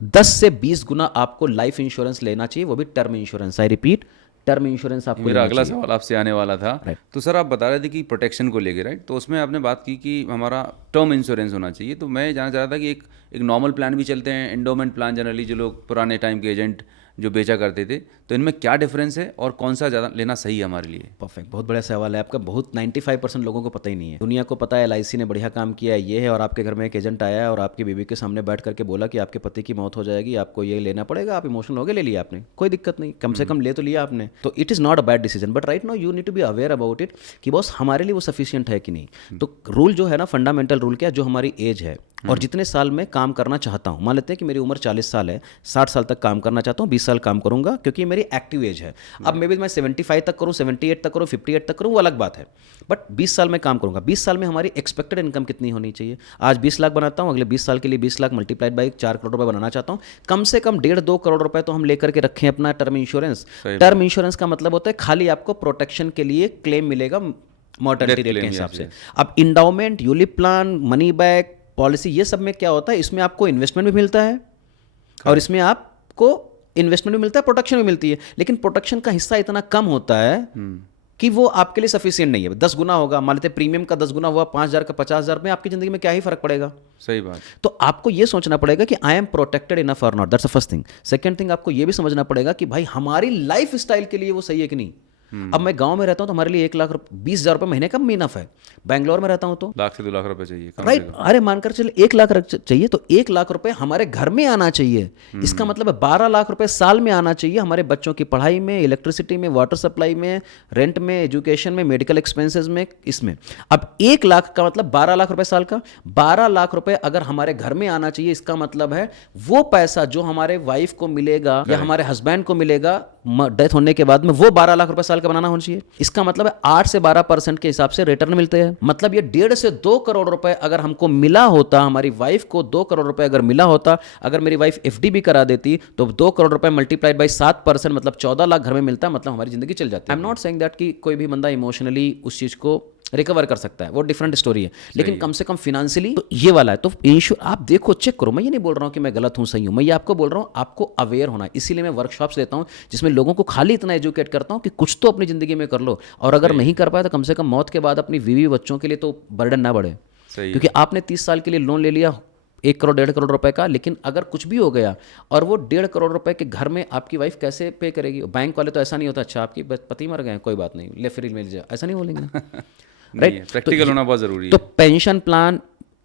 10 से 20 गुना आपको लाइफ इंश्योरेंस लेना चाहिए, वो भी term insurance. I repeat, term insurance आपको मेरा लेना अगला चाहिए। सवाल आपसे आने वाला था। तो सर आप बता रहे थे कि प्रोटेक्शन को लेके, राइट, तो उसमें आपने बात की कि हमारा टर्म इंश्योरेंस होना चाहिए। तो मैं जानना चाह रहा था कि एक नॉर्मल प्लान भी चलते हैं, एंडोमेंट प्लान जनरली जो लोग पुराने टाइम के एजेंट जो बेचा करते थे, तो इनमें क्या डिफरेंस है और कौन सा ज़्यादा लेना सही है हमारे लिए? परफेक्ट, बहुत बड़ा सवाल है आपका। बहुत 95% लोगों को पता ही नहीं है। दुनिया को पता है LIC ने बढ़िया काम किया है, ये है, और आपके घर में एक एजेंट आया है और आपकी बीवी के सामने बैठ करके बोला कि आपके पति की मौत हो जाएगी, आपको ये लेना पड़ेगा, आप इमोशनल हो गए, ले लिया आपने, कोई दिक्कत नहीं, कम से कम ले तो लिया आपने। तो it is not a bad decision, but right now you need to be aware about it कि बॉस हमारे लिए वो सफिशियंट है कि नहीं। तो रूल जो है ना, फंडामेंटल रूल क्या है, जो हमारी एज है और जितने साल में काम करना चाहता हूँ, मान लेते हैं कि मेरी उम्र 40 साल है, 60 साल तक काम करना चाहता हूँ, 20 साल काम करूंगा क्योंकि मेरी एक्टिव एज है। अब मे बी मैं 75 तक करूँ, 78 तक करूँ, 58 तक करूँ, वो अलग बात है, बट 20 साल में काम करूंगा। 20 साल में हमारी एक्सपेक्टेड इनकम कितनी होनी चाहिए? आज 20 लाख बनाता हूँ, अगले 20 साल के लिए 20 लाख मल्टीप्लाइड बाई 4 करोड़ रुपए बनाना चाहता हूँ। कम से कम 1.5-2 करोड़ रुपए तो हम लेकर के रखें अपना टर्म इंश्योरेंस। टर्म इंश्योरेंस का मतलब होता है खाली आपको प्रोटेक्शन के लिए क्लेम मिलेगा मॉर्टेलिटी रेट के हिसाब से। अब endowment, ULIP plan, money back policy, ये सब में क्या होता है, इसमें आपको इन्वेस्टमेंट भी मिलता है और इसमें आपको इन्वेस्टमेंट भी मिलता है, प्रोटेक्शन भी मिलती है, लेकिन प्रोटेक्शन का हिस्सा इतना कम होता है कि वो आपके लिए सफिशिएंट नहीं है। 10 गुना होगा, मान लेते प्रीमियम का 10 गुना हुआ, 5,000 का 50,000 में आपकी जिंदगी में क्या ही फर्क पड़ेगा? सही बात। तो आपको ये सोचना पड़ेगा कि आई एम प्रोटेक्टेड इनफ और not, that's the first thing. Second thing, आपको ये भी समझना पड़ेगा कि भाई हमारी लाइफ स्टाइल के लिए वो सही है कि नहीं। अब मैं गांव में रहता हूं तो हमारे लिए 1,20,000 रुपए महीने का इनफ है। बैंगलोर में रहता हूं तो 1 से 2 लाख रुपए चाहिए, राइट। अरे मानकर चले 1 लाख चाहिए तो 1 लाख रुपए हमारे घर में आना चाहिए। इसका मतलब है 12 लाख रुपए साल में आना चाहिए हमारे बच्चों की पढ़ाई में, इलेक्ट्रिसिटी में, वाटर सप्लाई में, रेंट में, एजुकेशन में, मेडिकल एक्सपेंसेस में, इसमें। अब 1 लाख का मतलब 12 लाख रुपए साल का। 12 लाख रुपए अगर हमारे घर में आना चाहिए, इसका मतलब है वो पैसा जो हमारे वाइफ को मिलेगा या हमारे हस्बैंड को मिलेगा डेथ होने के बाद में, वो 12 लाख रुपए साल का बनाना होना चाहिए। इसका मतलब है 8 से 12% के हिसाब से रिटर्न मिलते हैं। मतलब ये 1.5 से 2 करोड़ रुपए अगर हमको मिला होता, हमारी वाइफ को 2 करोड़ रुपए अगर मिला होता, अगर मेरी वाइफ FD भी करा देती तो 2 करोड़ रुपए मल्टीप्लाइड बाई 7% मतलब 14 लाख घर में मिलता, मतलब हमारी जिंदगी चल जाती है। I am not saying that कि कोई भी बंदा इमोशनली उस चीज को रिकवर कर सकता है, वो डिफरेंट स्टोरी है, लेकिन कम से कम फिनेंशियली तो ये वाला है। तो इंश्योर आप देखो, चेक करो। मैं ये नहीं बोल रहा हूँ कि मैं गलत हूँ, सही हूँ, मैं ये आपको बोल रहा हूँ आपको अवेयर होना है। इसीलिए मैं वर्कशॉप्स देता हूँ जिसमें लोगों को खाली इतना एजुकेट करता हूँ कि कुछ तो अपनी जिंदगी में कर लो, और अगर नहीं कर पाए तो कम से कम मौत के बाद अपनी बीवी बच्चों के लिए तो बर्डन ना बढ़े। क्योंकि आपने 30 साल के लिए लोन ले लिया 1 करोड़ 1.5 करोड़ रुपए का, लेकिन अगर कुछ भी हो गया और वो 1.5 करोड़ रुपए के घर में आपकी वाइफ कैसे पे करेगी? बैंक वाले तो ऐसा नहीं होता, अच्छा आपकी पति मर गए कोई बात नहीं, ले फिर मिल जाए, ऐसा नहीं बोलेंगे ना। राइट, प्रैक्टिकल होना बहुत जरूरी है। तो pension plan,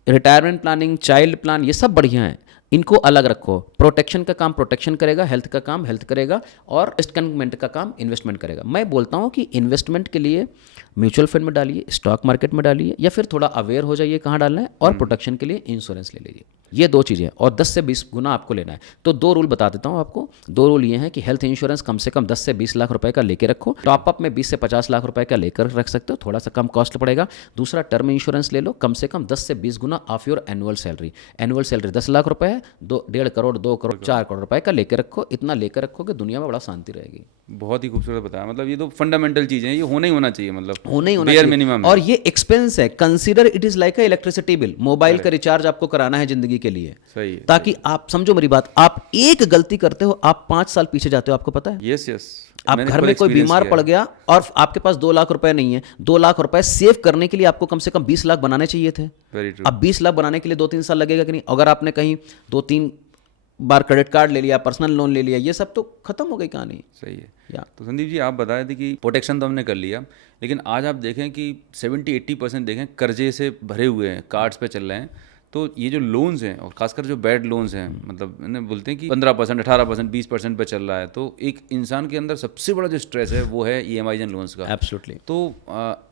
retirement planning, child plan, ये सब बढ़िया है, इनको अलग रखो। प्रोटेक्शन का काम प्रोटेक्शन करेगा, हेल्थ का काम हेल्थ करेगा, और इन्वेस्टमेंट का काम इन्वेस्टमेंट करेगा। मैं बोलता हूँ कि इन्वेस्टमेंट के लिए म्यूचुअल फंड में डालिए, स्टॉक मार्केट में डालिए, या फिर थोड़ा अवेयर हो जाइए कहाँ डालना है, और प्रोटेक्शन के लिए इंश्योरेंस ले लीजिए। ये 2 चीज़ें, और 10 से 20 गुना आपको लेना है। तो 2 रूल बता देता हूँ आपको। 2 रूल ये हैं कि हेल्थ इंश्योरेंस कम से कम 10 से 20 लाख रुपए का लेके रखो। टॉपअप में 20 से 50 लाख रुपए का लेकर रख सकते हो, थोड़ा सा कम कॉस्ट पड़ेगा। दूसरा, टर्म इंश्योरेंस ले लो, कम से कम 10 से 20 गुना of your annual salary. Annual salary 10 lakh रुपए है, 1.5 करोड़, 2 करोड़, 4 करोड़ रुपए का लेकर रखो। इतना लेकर रखोगे दुनिया में बड़ा शांति रहेगी। बहुत ही खूबसूरत बताया। मतलब ये तो फंडामेंटल चीज़ें हैं, ये होना ही होना चाहिए, मतलब होना ही होना बेयर चाहिए। मिनिमम। और ये एक्सपेंस है, consider it is like a electricity bill. Mobile का रिचार्ज आपको कराना है जिंदगी के लिए, सही है, ताकि आप समझो मेरी बात, आप एक गलती करते हो आप 5 साल पीछे जाते हो, आपको पता है? Yes yes. आप घर में कोई बीमार पड़ गया और आपके पास 2 लाख रुपए नहीं है, 2 लाख रुपए सेव करने के लिए आपको कम से कम 20 लाख बनाने चाहिए थे। Very true. अब 20 लाख बनाने के लिए 2-3 साल लगेगा कि नहीं? अगर आपने कहीं 2-3 बार क्रेडिट कार्ड ले लिया, पर्सनल लोन ले लिया, ये सब तो खत्म हो गई कहानी। सही है। या तो संदीप जी, आप बताए थे कि प्रोटेक्शन तो हमने कर लिया, लेकिन आज आप देखें कि 70-80% देखें कर्जे से भरे हुए हैं, कार्ड्स पे चल रहे हैं। तो ये जो लोन्स हैं, और खासकर जो बैड लोन्स हैं, मतलब इन्हें बोलते हैं कि 15%, 18%, 20% पे चल रहा है, तो एक इंसान के अंदर सबसे बड़ा जो स्ट्रेस है वो है EMI एंड लोन्स का। एब्सोल्युटली। तो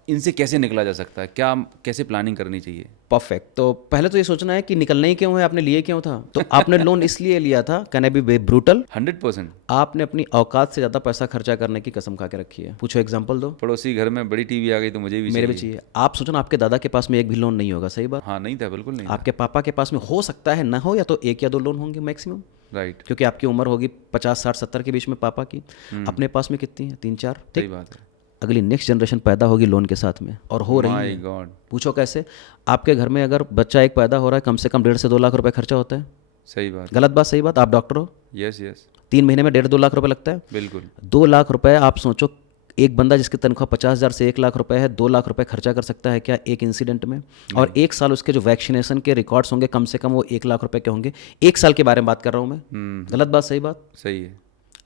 इनसे कैसे निकला जा सकता है, क्या कैसे प्लानिंग करनी चाहिए? परफेक्ट। तो पहले तो ये सोचना है कि निकलना ही क्यों है, आपने लिए क्यों था। तो आपने लोन इसलिए लिया था, कैन आई बी ब्रूटल, 100%। आपने अपनी औकात से ज़्यादा पैसा खर्चा करने की कसम खा के रखी है। पूछो एग्जांपल दो। पड़ोसी घर में बड़ी टीवी आ गई तो मुझे भी मेरे भी चाहिए। चाहिए। आप सोचो ना, आपके दादा के पास में एक भी लोन नहीं होगा, सही बात। हाँ, नहीं था, बिल्कुल नहीं था। आपके पापा के पास में हो सकता है ना हो, या तो एक या दो लोन होंगे मैक्सिमम, राइट, क्योंकि आपकी उम्र होगी 50 60 70 के बीच में पापा की। अपने पास में कितनी है, 3 4। सही बात है। अगली नेक्स्ट जनरेशन पैदा होगी लोन के साथ में, और हो रही माय है। गॉड। पूछो कैसे। आपके घर में अगर बच्चा एक पैदा हो रहा है, कम से कम 1.5 से 2 लाख रुपए खर्चा होता है। सही बात। गलत बात, सही बात। आप डॉक्टर हो, यस यस, 3 महीने में 1.5 2 लाख रुपए लगता है। बिल्कुल। 2 लाख रुपए आप सोचो, एक बंदा जिसकी तनख्वाह 50,000 से 1 लाख रुपए है, 2 लाख रुपए खर्चा कर सकता है क्या एक इंसिडेंट में? और एक साल उसके जो वैक्सीनेशन के रिकॉर्ड्स होंगे, कम से कम वो 1 लाख रुपए के होंगे। एक साल के बारे में बात कर रहा हूँ मैं। गलत बात, सही बात। सही है।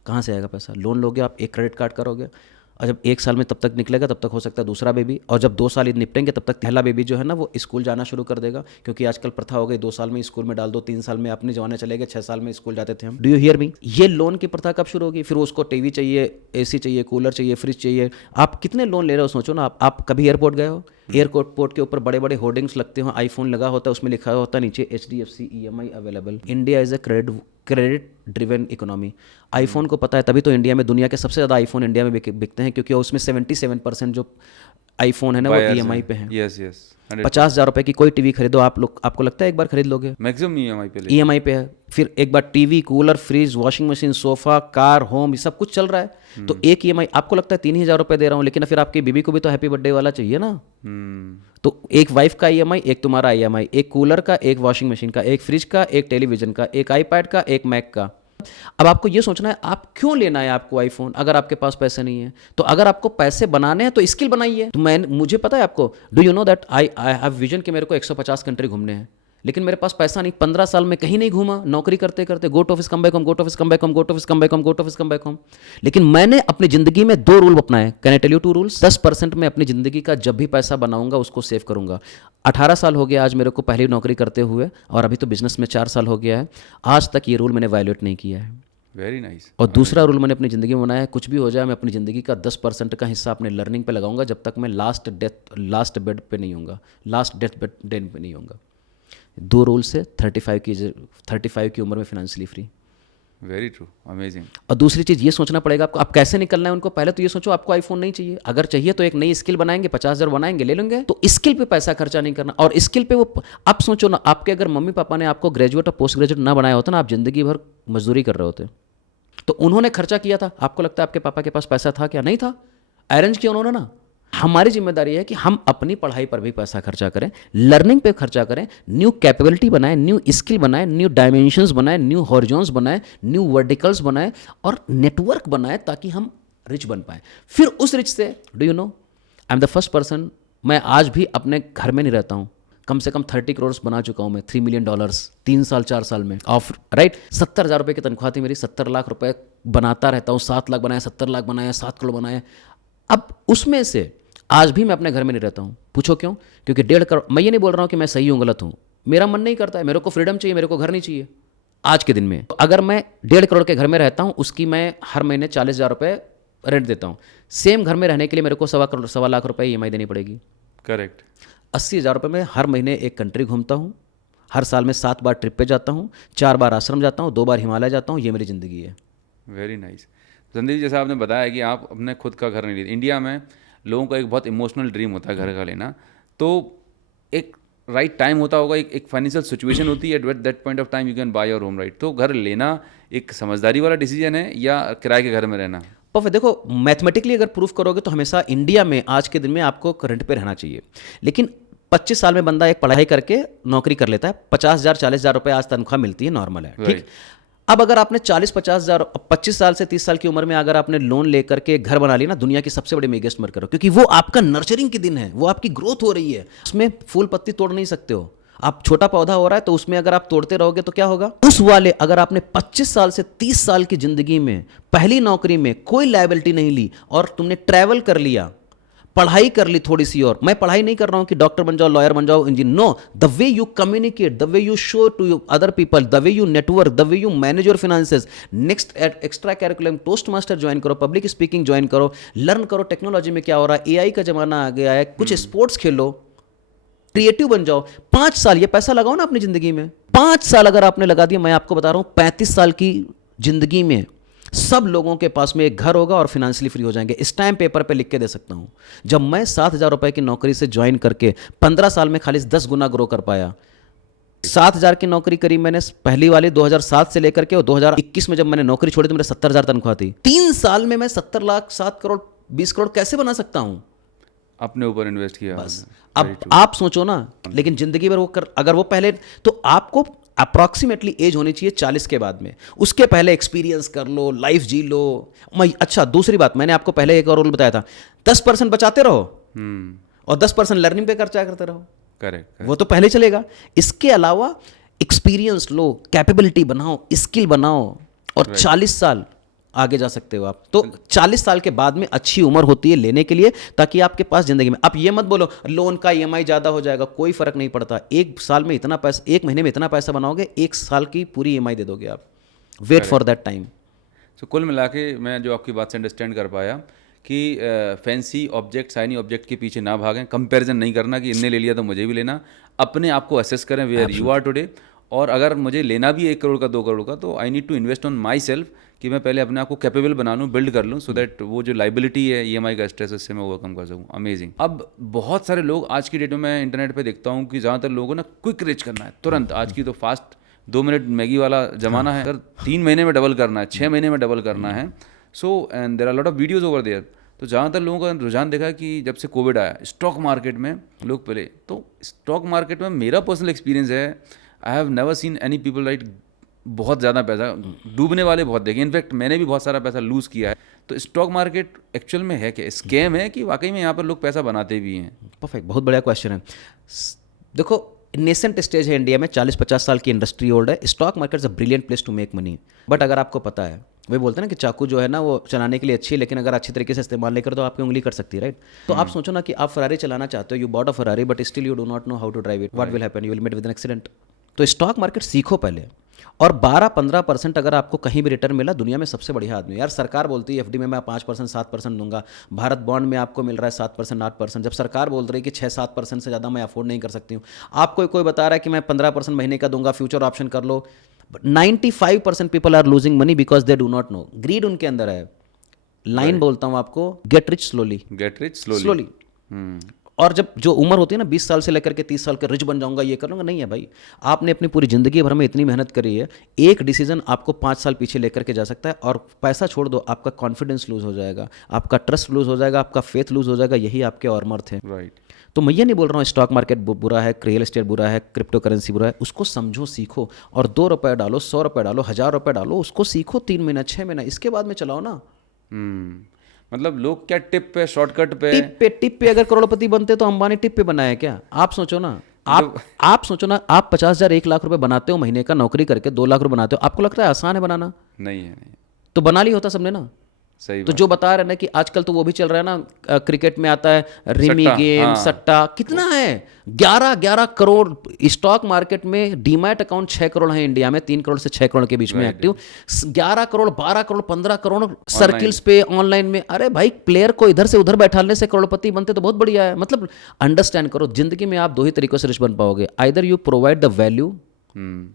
कहाँ से आएगा पैसा? लोन लोगे आप, एक क्रेडिट कार्ड करोगे, और जब 1 साल में तब तक निकलेगा, तब तक हो सकता है दूसरा बेबी, और जब 2 साल निपटेंगे तब तक पहला बेबी जो है ना वो स्कूल जाना शुरू कर देगा। क्योंकि आजकल प्रथा हो गई, 2 साल में स्कूल में डाल दो, 3 साल में अपने जमाने चले गए, 6 साल में स्कूल जाते थे हम। Do you hear me? ये लोन की प्रथा कब शुरू होगी? फिर उसको टीवी चाहिए, एसी चाहिए, कूलर चाहिए, फ्रिज चाहिए। आप कितने लोन ले रहे हो सोचो ना। आप कभी एयरपोर्ट गए हो? एयरपोर्ट के ऊपर बड़े बड़े होर्डिंग्स लगते हो, आईफोन लगा होता है, उसमें लिखा होता है नीचे HDFC EMI available. India is a credit driven economy. IPhone को पता है, तभी तो इंडिया में दुनिया के सबसे ज़्यादा आईफोन इंडिया में बिकते हैं, क्योंकि उसमें 77% जो आईफोन है ना वो EMI पे है। यस यस, 50,000 रुपए की कोई टीवी खरीदो आप लोग, आपको लगता है एक बार खरीद लोगे? मैक्सिमम EMI पे ले। EMI पे है। फिर एक बार TV, cooler, fridge, washing machine, sofa, car, home, ये सब कुछ चल रहा है। तो एक EMI आपको लगता है 3,000 रुपए दे रहा हूँ, लेकिन फिर आपकी बीबी को भी तो हैप्पी बर्थडे वाला चाहिए ना। तो एक वाइफ का EMI, एक तुम्हारा EMI, एक कूलर का, एक वॉशिंग मशीन का, एक फ्रिज का, एक टेलीविजन का, एक आईपैड का, एक मैक का। अब आपको ये सोचना है आप क्यों लेना है आपको आईफोन, अगर आपके पास पैसे नहीं है। तो अगर आपको पैसे बनाने हैं तो स्किल बनाइए। तो मुझे पता है आपको, do you know that I have vision कि मेरे को 150 कंट्री घूमने हैं, लेकिन मेरे पास पैसा नहीं। 15 साल में कहीं नहीं घूमा, नौकरी करते करते। Go to office, come back home, go to office, come back home, go to office, come back home, go to office, come back home. लेकिन मैंने अपनी जिंदगी में 2 रूल अपनाए। Can I tell you 2 rules? 10% मैं अपनी जिंदगी का जब भी पैसा बनाऊंगा उसको सेव करूंगा। 18 साल हो गया आज मेरे को पहली नौकरी करते हुए, और अभी तो बिजनेस में 4 साल हो गया है। आज तक ये रूल मैंने वायलेट नहीं किया है। Very nice. और दूसरा रूल मैंने अपनी ज़िंदगी में बनाया है, कुछ भी हो जाए मैं अपनी ज़िंदगी का 10% का हिस्सा अपने लर्निंग पे लगाऊंगा, जब तक मैं लास्ट बेड पे नहीं होऊंगा, लास्ट डेथ बेड पे नहीं होऊंगा। 2 रूल से 35 की उम्र में financially free. Very true, amazing. और दूसरी चीज़ ये सोचना पड़ेगा आपको, आप कैसे निकलना है उनको। पहले तो ये सोचो आपको आईफोन नहीं चाहिए, अगर चाहिए तो एक नई स्किल बनाएंगे, 50,000 बनाएंगे, ले लेंगे। तो स्किल पे पैसा खर्चा नहीं करना। और स्किल पे वो आप सोचो ना, आपके अगर मम्मी पापा ने आपको ग्रेजुएट और पोस्ट ग्रेजुएट ना बनाया होता ना, आप जिंदगी भर मजदूरी कर रहे होते। तो उन्होंने खर्चा किया था, आपको लगता है आपके पापा के पास पैसा था क्या? नहीं था, अरेंज किया उन्होंने ना। हमारी जिम्मेदारी है कि हम अपनी पढ़ाई पर भी पैसा खर्चा करें, लर्निंग पे खर्चा करें, न्यू कैपेबिलिटी बनाएं, न्यू स्किल बनाएं, न्यू डायमेंशंस बनाएं, न्यू हॉरिजॉन्स बनाएं, न्यू वर्टिकल्स बनाएं, और नेटवर्क बनाएं, ताकि हम रिच बन पाएं। फिर उस रिच से, do you no, I am the first person, मैं आज भी अपने घर में नहीं रहता हूं। कम से कम 30 करोड़ बना चुका हूं मैं, $3 मिलियन 3 साल 4 साल में ऑफ, राइट। 70,000 रुपए की तनख्वाह थी मेरी, 70 लाख रुपए बनाता रहता हूं। 7 लाख बनाया, 70 लाख बनाया, 7 करोड़ बनाया। अब उसमें से आज भी मैं अपने घर में नहीं रहता हूं। पूछो क्यों? क्योंकि 1.5 करोड़, मैं ये नहीं बोल रहा हूं कि मैं सही हूं गलत हूं, मेरा मन नहीं करता है, मेरे को फ्रीडम चाहिए, मेरे को घर नहीं चाहिए आज के दिन में। तो अगर मैं 1.5 करोड़ के घर में रहता हूं, उसकी मैं हर महीने 40,000 रुपए रेंट देता हूं। सेम घर में रहने के लिए मेरे को 1.25 लाख रुपए EMI देनी पड़ेगी। करेक्ट। 80,000 रुपये में हर महीने एक कंट्री घूमता हूँ, हर साल में 7 बार ट्रिप पे जाता हूँ, 4 बार आश्रम जाता हूँ, 2 बार हिमालय जाता हूँ। ये मेरी ज़िंदगी है। Very nice. संदीप, जैसा आपने बताया कि आप अपने खुद का घर नहीं लेते। इंडिया में लोगों का एक बहुत इमोशनल ड्रीम होता है घर का लेना, तो एक राइट टाइम होता होगा, एक फाइनेंशियल सिचुएशन होती है, at that point of time you can by your home, right. तो घर लेना एक समझदारी वाला डिसीजन है या किराए के घर में रहना? पर देखो, मैथमेटिकली अगर प्रूफ करोगे तो हमेशा इंडिया में आज के दिन में आपको करंट पे रहना चाहिए। लेकिन 25 साल में बंदा एक पढ़ाई करके नौकरी कर लेता है, 50,000 40,000 रुपए आज तनख्वाह मिलती है, नॉर्मल है, ठीक। अब अगर आपने 40-50,000 25 साल से 30 साल की उम्र में अगर आपने लोन लेकर के घर बना लिया ना, दुनिया की सबसे बड़ी मेगेस्ट मर्कर हो, क्योंकि वो आपका नर्चरिंग के दिन है, वो आपकी ग्रोथ हो रही है, उसमें फूल पत्ती तोड़ नहीं सकते हो आप। छोटा पौधा हो रहा है तो उसमें अगर आप तोड़ते रहोगे तो क्या होगा? उस वाले अगर आपने 25 साल से 30 साल की जिंदगी में पहली नौकरी में कोई लायबिलिटी नहीं ली और तुमने ट्रैवल कर लिया, पढ़ाई कर ली थोड़ी सी और, मैं पढ़ाई नहीं कर रहा हूं कि डॉक्टर बन जाओ, लॉयर बन जाओ, engineer, no, the way you communicate, the way you show to other people, the way you network, the way you manage your finances, next extra curriculum toast master join करो, पब्लिक स्पीकिंग ज्वाइन करो, लर्न करो टेक्नोलॉजी में क्या हो रहा है, एआई का जमाना आ गया है, कुछ स्पोर्ट्स खेलो, क्रिएटिव बन जाओ। 5 साल ये पैसा लगाओ ना अपनी जिंदगी में, 5 साल अगर आपने लगा दिया, मैं आपको बता रहा हूं 35 साल की जिंदगी में सब लोगों के पास में एक घर होगा और फाइनेंशियली फ्री हो जाएंगे। स्टैम्प पेपर पे लिख के दे सकता हूं। जब मैं 7,000 रुपए की नौकरी से ज्वाइन करके 15 साल में खाली 10 गुना ग्रो कर पाया। 7,000 की नौकरी करी मैंने पहली वाली 2007 से लेकर के, और 2021 में जब मैंने नौकरी छोड़ी तो मेरे 70,000 तनख्वाह थी। 3 साल में मैं 70 लाख, 7 करोड़, 20 करोड़ कैसे बना सकता हूं? अपने ऊपर इन्वेस्ट किया बस अब आप सोचो ना, लेकिन जिंदगी भर वो अगर वो पहले, तो आपको अप्रॉक्सीमेटली एज होनी चाहिए 40 के बाद में, उसके पहले एक्सपीरियंस कर लो, लाइफ जी लो। अच्छा, दूसरी बात, मैंने आपको पहले एक और रूल बताया था, 10% बचाते रहो और 10% लर्निंग पे खर्चा करते रहो। करेक्ट, वो तो पहले चलेगा। इसके अलावा एक्सपीरियंस लो, कैपेबिलिटी बनाओ, स्किल बनाओ, और 40 साल आगे जा सकते हो आप। तो 40 साल के बाद में अच्छी उम्र होती है लेने के लिए, ताकि आपके पास जिंदगी में, आप ये मत बोलो लोन का ईएमआई ज्यादा हो जाएगा, कोई फर्क नहीं पड़ता। एक साल में इतना पैसा, एक महीने में इतना पैसा बनाओगे, 1 साल की पूरी ईएमआई दे दोगे आप। Wait for that time. तो कुल मिला के मैं जो आपकी बात से अंडरस्टैंड कर पाया कि फैंसी ऑब्जेक्ट, शाइनी ऑब्जेक्ट के पीछे ना भागें, कंपैरिजन नहीं करना कि इनने ले लिया तो मुझे भी लेना। अपने आप को असेस करें वेयर यू आर टुडे, और अगर मुझे लेना भी 1 करोड़ का, 2 करोड़ का, तो I need to invest on my self, कि मैं पहले अपने आप को कैपेबल बना लूँ, बिल्ड कर लूँ, सो दैट वो जो लाइबिलिटी है ईएमआई का स्ट्रेस, उससे मैं ओवरकम कर सकूँ। अमेजिंग। अब बहुत सारे लोग आज की डेट में, मैं इंटरनेट पे देखता हूँ कि ज़्यादातर लोगों को ना क्विक रिच करना है तुरंत। आज की तो फास्ट 2 मिनट मैगी वाला जमाना है। अगर 3 महीने में डबल करना है, 6 महीने में डबल करना है, so and there are lot of videos over there. तो ज़्यादातर लोगों का रुझान देखा कि जब से कोविड आया, स्टॉक मार्केट में लोग पहले, तो स्टॉक मार्केट में मेरा पर्सनल एक्सपीरियंस है, I have never seen any people right बहुत ज़्यादा पैसा डूबने वाले बहुत देखे। इनफैक्ट मैंने भी बहुत सारा पैसा लूज़ किया है। तो स्टॉक मार्केट एक्चुअल में है क्या, स्कैम है कि वाकई में यहाँ पर लोग पैसा बनाते भी हैं? परफेक्ट, बहुत बढ़िया क्वेश्चन है। देखो, नेसेंट स्टेज है इंडिया में, 40-50 साल की इंडस्ट्री ओल्ड है। Stock market is a brilliant place to make money, but अगर आपको पता है, वे बोलते हैं ना कि चाकू जो है ना वो चलाने के लिए अच्छी है, लेकिन अगर अच्छी तरीके से इस्तेमाल नहीं करो तो आपकी उंगली कट सकती है, राइट? तो आप सोचो ना कि आप फरारी चलाना चाहते हो, you bought a Ferrari but still you do not know how to drive it, what will happen? You will met with an accident. तो स्टॉक मार्केट सीखो पहले, और 12-15% अगर आपको कहीं भी रिटर्न मिला, दुनिया में सबसे बढ़िया आदमी। यार सरकार बोलती है एफडी में मैं 5%, 7% दूंगा, भारत बॉन्ड में आपको मिल रहा है 7%, 8%। जब सरकार बोल रही है कि 6-7% से ज़्यादा मैं अफोर्ड नहीं कर सकती हूँ, आपको कोई बता रहा है कि मैं 15% महीने का दूंगा, फ्यूचर ऑप्शन कर लो। 95% people are losing money because they do not know. Greed उनके अंदर है। लाइन बोलता हूँ आपको, get rich slowly, get rich slowly. Slowly. और जब जो उम्र होती है ना 20 साल से लेकर के 30 साल के, रिच बन जाऊंगा, ये कर लूंगा, नहीं है भाई। आपने अपनी पूरी जिंदगी भर में इतनी मेहनत करी है, एक डिसीजन आपको 5 साल पीछे लेकर के जा सकता है। और पैसा छोड़ दो, आपका कॉन्फिडेंस लूज हो जाएगा, आपका ट्रस्ट लूज हो जाएगा, आपका फेथ लूज हो जाएगा। यही आपके आर्मर थे, राइट। तो मैं ये नहीं बोल रहा हूँ स्टॉक मार्केट बुरा है, रियल एस्टेट बुरा है, क्रिप्टो करेंसी बुरा है। उसको समझो, सीखो, और 2 रुपये डालो, 100 रुपये डालो, 1000 रुपये डालो, उसको सीखो 3 महीना, 6 महीना, इसके बाद में चलाओ ना। मतलब लोग क्या टिप पे, शॉर्टकट पे, टिप पे अगर करोड़पति बनते तो अंबानी टिप पे बनाया क्या? आप सोचो ना, आप सोचो ना, आप 50,000, 1 लाख रुपए बनाते हो महीने का, नौकरी करके 2 लाख रुपए बनाते हो, आपको लगता है आसान है बनाना? नहीं है, नहीं। तो बना लिया होता सबने ना। सही तो जो बता रहे ना कि आजकल तो वो भी चल रहा है ना, क्रिकेट में आता है रिमी गेम, सट्टा, कितना है? 11 करोड़ स्टॉक मार्केट में। डीमैट अकाउंट 6 करोड़ है इंडिया में, 3 करोड़ से 6 करोड़ के बीच में एक्टिव। 11 करोड़, 12 करोड़, 15 करोड़ सर्किल्स पे ऑनलाइन में। अरे भाई, प्लेयर को इधर से उधर बैठाने से करोड़पति बनते तो बहुत बढ़िया है। मतलब अंडरस्टैंड करो, जिंदगी में आप 2 ही तरीकों से रिच बन पाओगे, either you provide the value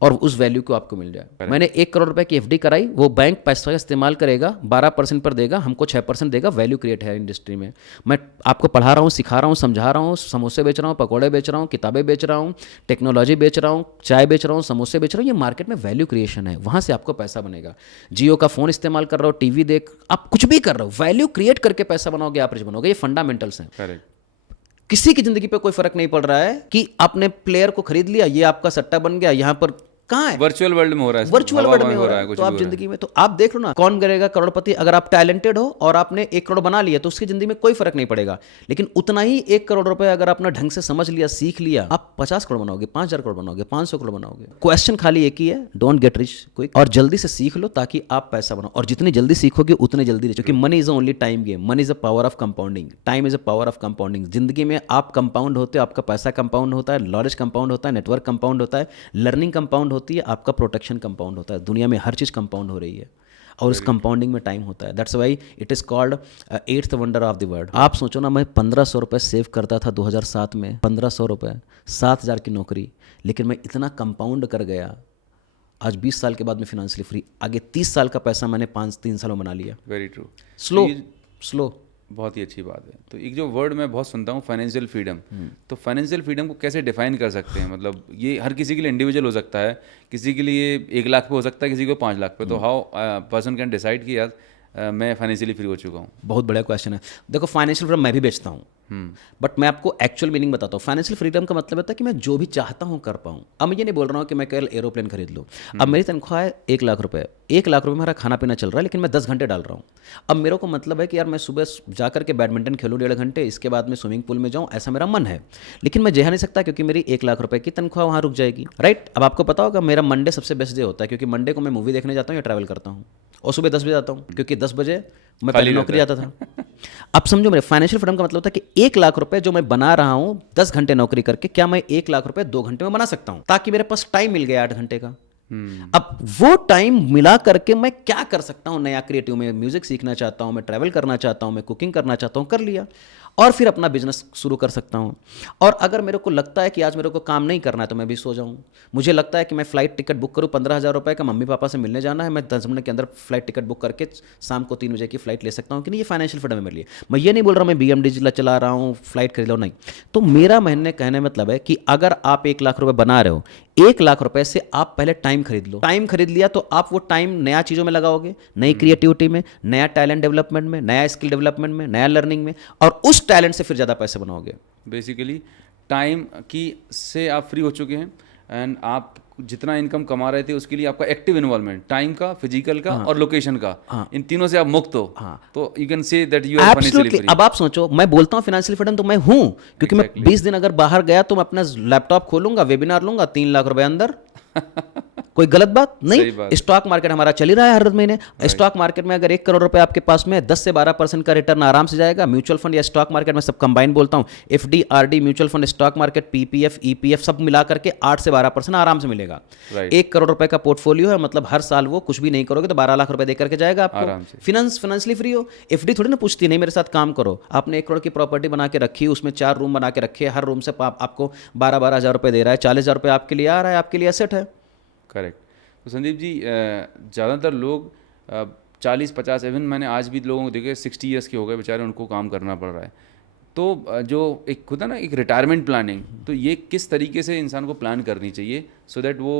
और उस वैल्यू को आपको मिल जाए। मैंने 1 करोड़ रुपए की एफडी कराई, वो बैंक पैसा इस्तेमाल करेगा, 12% पर देगा, हमको 6% देगा। वैल्यू क्रिएट है इंडस्ट्री में। मैं आपको पढ़ा रहा हूँ, सिखा रहा हूँ, समझा रहा हूँ, समोसे बेच रहा हूँ, पकौड़े बेच रहा हूँ, किताबें बेच रहा हूँ, टेक्नोलॉजी बेच रहा हूँ, चाय बेच रहा हूँ, समोसे बेच रहा हूँ। ये मार्केट में वैल्यू क्रिएशन है, वहाँ से आपको पैसा बनेगा। जियो का फोन इस्तेमाल कर रहा हो, टीवी देख, आप कुछ भी कर रहे हो, वैल्यू क्रिएट करके पैसा बनाओगे, आप रिच बनोगे। ये फंडामेंटल्स हैं। करेक्ट। किसी की जिंदगी पे कोई फर्क नहीं पड़ रहा है कि आपने प्लेयर को खरीद लिया, ये आपका सट्टा बन गया, यहाँ पर कहाँ है? वर्चुअल वर्ल्ड में हो रहा है, वर्चुअल हवा वर्ल्ड में में हो रहा है। कुछ तो भी आप हो रहा है। जिंदगी में तो आप देख लो ना, कौन करेगा करोड़पति? अगर आप टैलेंटेड हो और आपने 1 करोड़ बना लिया तो उसकी जिंदगी में कोई फर्क नहीं पड़ेगा। लेकिन उतना ही 1 करोड़ रुपए अगर आपने ढंग से समझ लिया, सीख लिया, आप 50 करोड़ बनाओगे, 5000 करोड़ बनाओगे, 500 करोड़ बनाओगे। क्वेश्चन खाली एक ही है, डोंट गेट रिच क्विक, और जल्दी से सीख लो ताकि आप पैसा बनाओ। और जितनी जल्दी सीखोगे उतने जल्दी रिच, क्योंकि money is only time game, money is a power of compounding, time is a power of compounding. जिंदगी में आप कंपाउंड होते हो, आपका पैसा कंपाउंड होता है, नॉलेज कंपाउंड होता है, नेटवर्क कंपाउंड होता है, लर्निंग कंपाउंड होती है, आपका प्रोटेक्शन कंपाउंड होता है। दुनिया में हर चीज़ कंपाउंड हो रही है और उस कंपाउंडिंग में टाइम होता है। That's why it is called 8th wonder of the world. आप सोचो ना, मैं 1500 रुपये सेव करता था 2007 में, 1500 रुपये, 7000 की नौकरी, लेकिन मैं इतना कंपाउंड कर गया, आज 20 साल के बाद मैं फाइनेंशियली फ्री। आगे 30 साल का पैसा मैंने 3 सालों में बना लिया। Very true. स्लो। बहुत ही अच्छी बात है। तो एक जो वर्ड मैं बहुत सुनता हूँ, फाइनेंशियल फ्रीडम, तो फाइनेंशियल फ्रीडम को कैसे डिफाइन कर सकते हैं? मतलब ये हर किसी के लिए इंडिविजुअल हो सकता है, किसी के लिए 1 लाख पे हो सकता है, किसी को 5 लाख पे। तो हाउ पर्सन कैन डिसाइड कि यार मैं फाइनेंशियली फ्री हो चुका हूँ? बहुत बड़ा क्वेश्चन है। देखो, फाइनेंशियल फ्रीडम मैं भी बेचता हूँ, बट मैं आपको एक्चुअल मीनिंग बताता हूँ। फाइनेंशियल फ्रीडम का मतलब होता है कि मैं जो भी चाहता हूँ कर पाऊँ। अब मैं ये नहीं बोल रहा हूँ कि मैं कल एरोप्लेन खरीद लूँ। अब मेरी तनख्वाह है 1 लाख रुपए, 1 लाख रुपए मेरा खाना पीना चल रहा है, लेकिन मैं 10 घंटे डाल रहा हूँ। अब मेरे को मतलब है कि यार मैं सुबह जाकर के बैडमिंटन खेलूँ 1.5 घंटे, इसके बाद मैं स्विमिंग पूल में जाऊँ, ऐसा मेरा मन है। लेकिन मैं जा नहीं सकता क्योंकि मेरी 1 लाख रुपए की तनख्वाह वहाँ रुक जाएगी, राइट। अब आपको पता होगा मेरा मंडे सबसे बेस्ट डे होता है, क्योंकि मंडे को मैं मूवी देखने जाता हूँ या ट्रैवल करता हूँ, और सुबह 10 बजे जाता हूँ, क्योंकि 10 बजे मैं पहले नौकरी जाता था। अब समझो, मेरे फाइनेंशियल फ्रीडम का मतलब होता है कि 1 लाख रुपए जो मैं बना रहा हूं 10 घंटे नौकरी करके, क्या मैं 1 लाख रुपए 2 घंटे में बना सकता हूं, ताकि मेरे पास टाइम मिल गया 8 घंटे का। अब वो टाइम मिला करके मैं क्या कर सकता हूं नया क्रिएटिव में? म्यूजिक सीखना चाहता हूं, मैं ट्रैवल करना चाहता हूं, मैं कुकिंग करना चाहता हूं, कर लिया, और फिर अपना बिजनेस शुरू कर सकता हूं। और अगर मेरे को लगता है कि आज मेरे को काम नहीं करना है तो मैं भी सो जाऊं। मुझे लगता है कि मैं फ्लाइट टिकट बुक करूं 15,000 रुपए का, मम्मी पापा से मिलने जाना है, मैं 10 मिनट के अंदर फ्लाइट टिकट बुक करके शाम को 3 बजे की फ्लाइट ले सकता हूं कि नहीं? ये फाइनेंशियल फ्रीडम है मेरे लिए। मैं ये नहीं बोल रहा हूं मैं BMD चला रहा हूं, फ्लाइट खरीद लो, नहीं। तो मेरा कहने मतलब है कि अगर आप 1 लाख रुपए बना रहे हो, 1 लाख रुपए से आप पहले टाइम खरीद लो। टाइम खरीद लिया तो आप वो टाइम नया चीज़ों में लगाओगे, नई क्रिएटिविटी में, नया टैलेंट डेवलपमेंट में, नया स्किल डेवलपमेंट में, नया लर्निंग में, और उस टैलेंट से फिर ज़्यादा पैसे बनाओगे। बेसिकली टाइम की से आप फ्री हो चुके हैं, एंड आप जितना इनकम कमा रहे थे उसके लिए आपका एक्टिव इन्वॉल्वमेंट, टाइम का, फिजिकल का और लोकेशन का, इन तीनों से आप मुक्त हो। तो you can say that you are financially free. अब आप सोचो, मैं बोलता हूँ फाइनेंशियल फ्रीडम तो मैं हूँ, क्योंकि मैं 20 दिन अगर बाहर गया तो मैं अपना लैपटॉप खोलूंगा, वेबिनार लूंगा, 3 लाख रुपए अंदर। कोई गलत बात नहीं। स्टॉक मार्केट हमारा चल ही रहा है हर महीने। स्टॉक मार्केट में अगर 1 करोड़ रुपए आपके पास में 10 से 12% का रिटर्न आराम से जाएगा। म्यूचुअल फंड या स्टॉक मार्केट में सब कंबाइन बोलता हूँ, FD RD mutual fund, stock market, PPF EPF सब मिला करके 8 से 12% आराम से मिलेगा। 1 करोड़ रुपए का पोर्टफोलियो है, मतलब हर साल वो कुछ भी नहीं करोगे तो 12 लाख रुपए दे करके जाएगा आपको। फाइनेंशियली फ्री हो। FD थोड़ी ना पूछती नहीं मेरे साथ काम करो। आपने 1 करोड़ की प्रॉपर्टी बना के रखी, उसमें 4 रूम बना के रखे, हर रूम से आपको 12-12 हज़ार रुपए दे रहा है, 40,000 रुपए आपके लिए आ रहा है, आपके लिए एसेट है। करेक्ट। तो संदीप जी, ज़्यादातर लोग 40-50, इवन मैंने आज भी लोगों को देखे 60 ईयर्स के हो गए बेचारे, उनको काम करना पड़ रहा है। तो जो एक होता है ना एक रिटायरमेंट प्लानिंग, तो ये किस तरीके से इंसान को प्लान करनी चाहिए सो दैट वो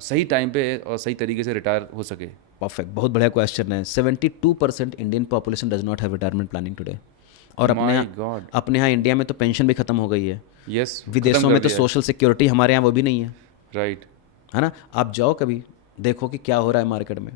सही टाइम पे और सही तरीके से रिटायर हो सके? परफेक्ट, बहुत बढ़िया क्वेश्चन है। 72% Indian population does not have retirement planning today. और अपने यहाँ इंडिया में तो पेंशन भी खत्म हो गई है। यस, विदेशों में तो सोशल सिक्योरिटी, हमारे यहाँ वो भी नहीं है। राइट, है ना। आप जाओ कभी, देखो कि क्या हो रहा है मार्केट में।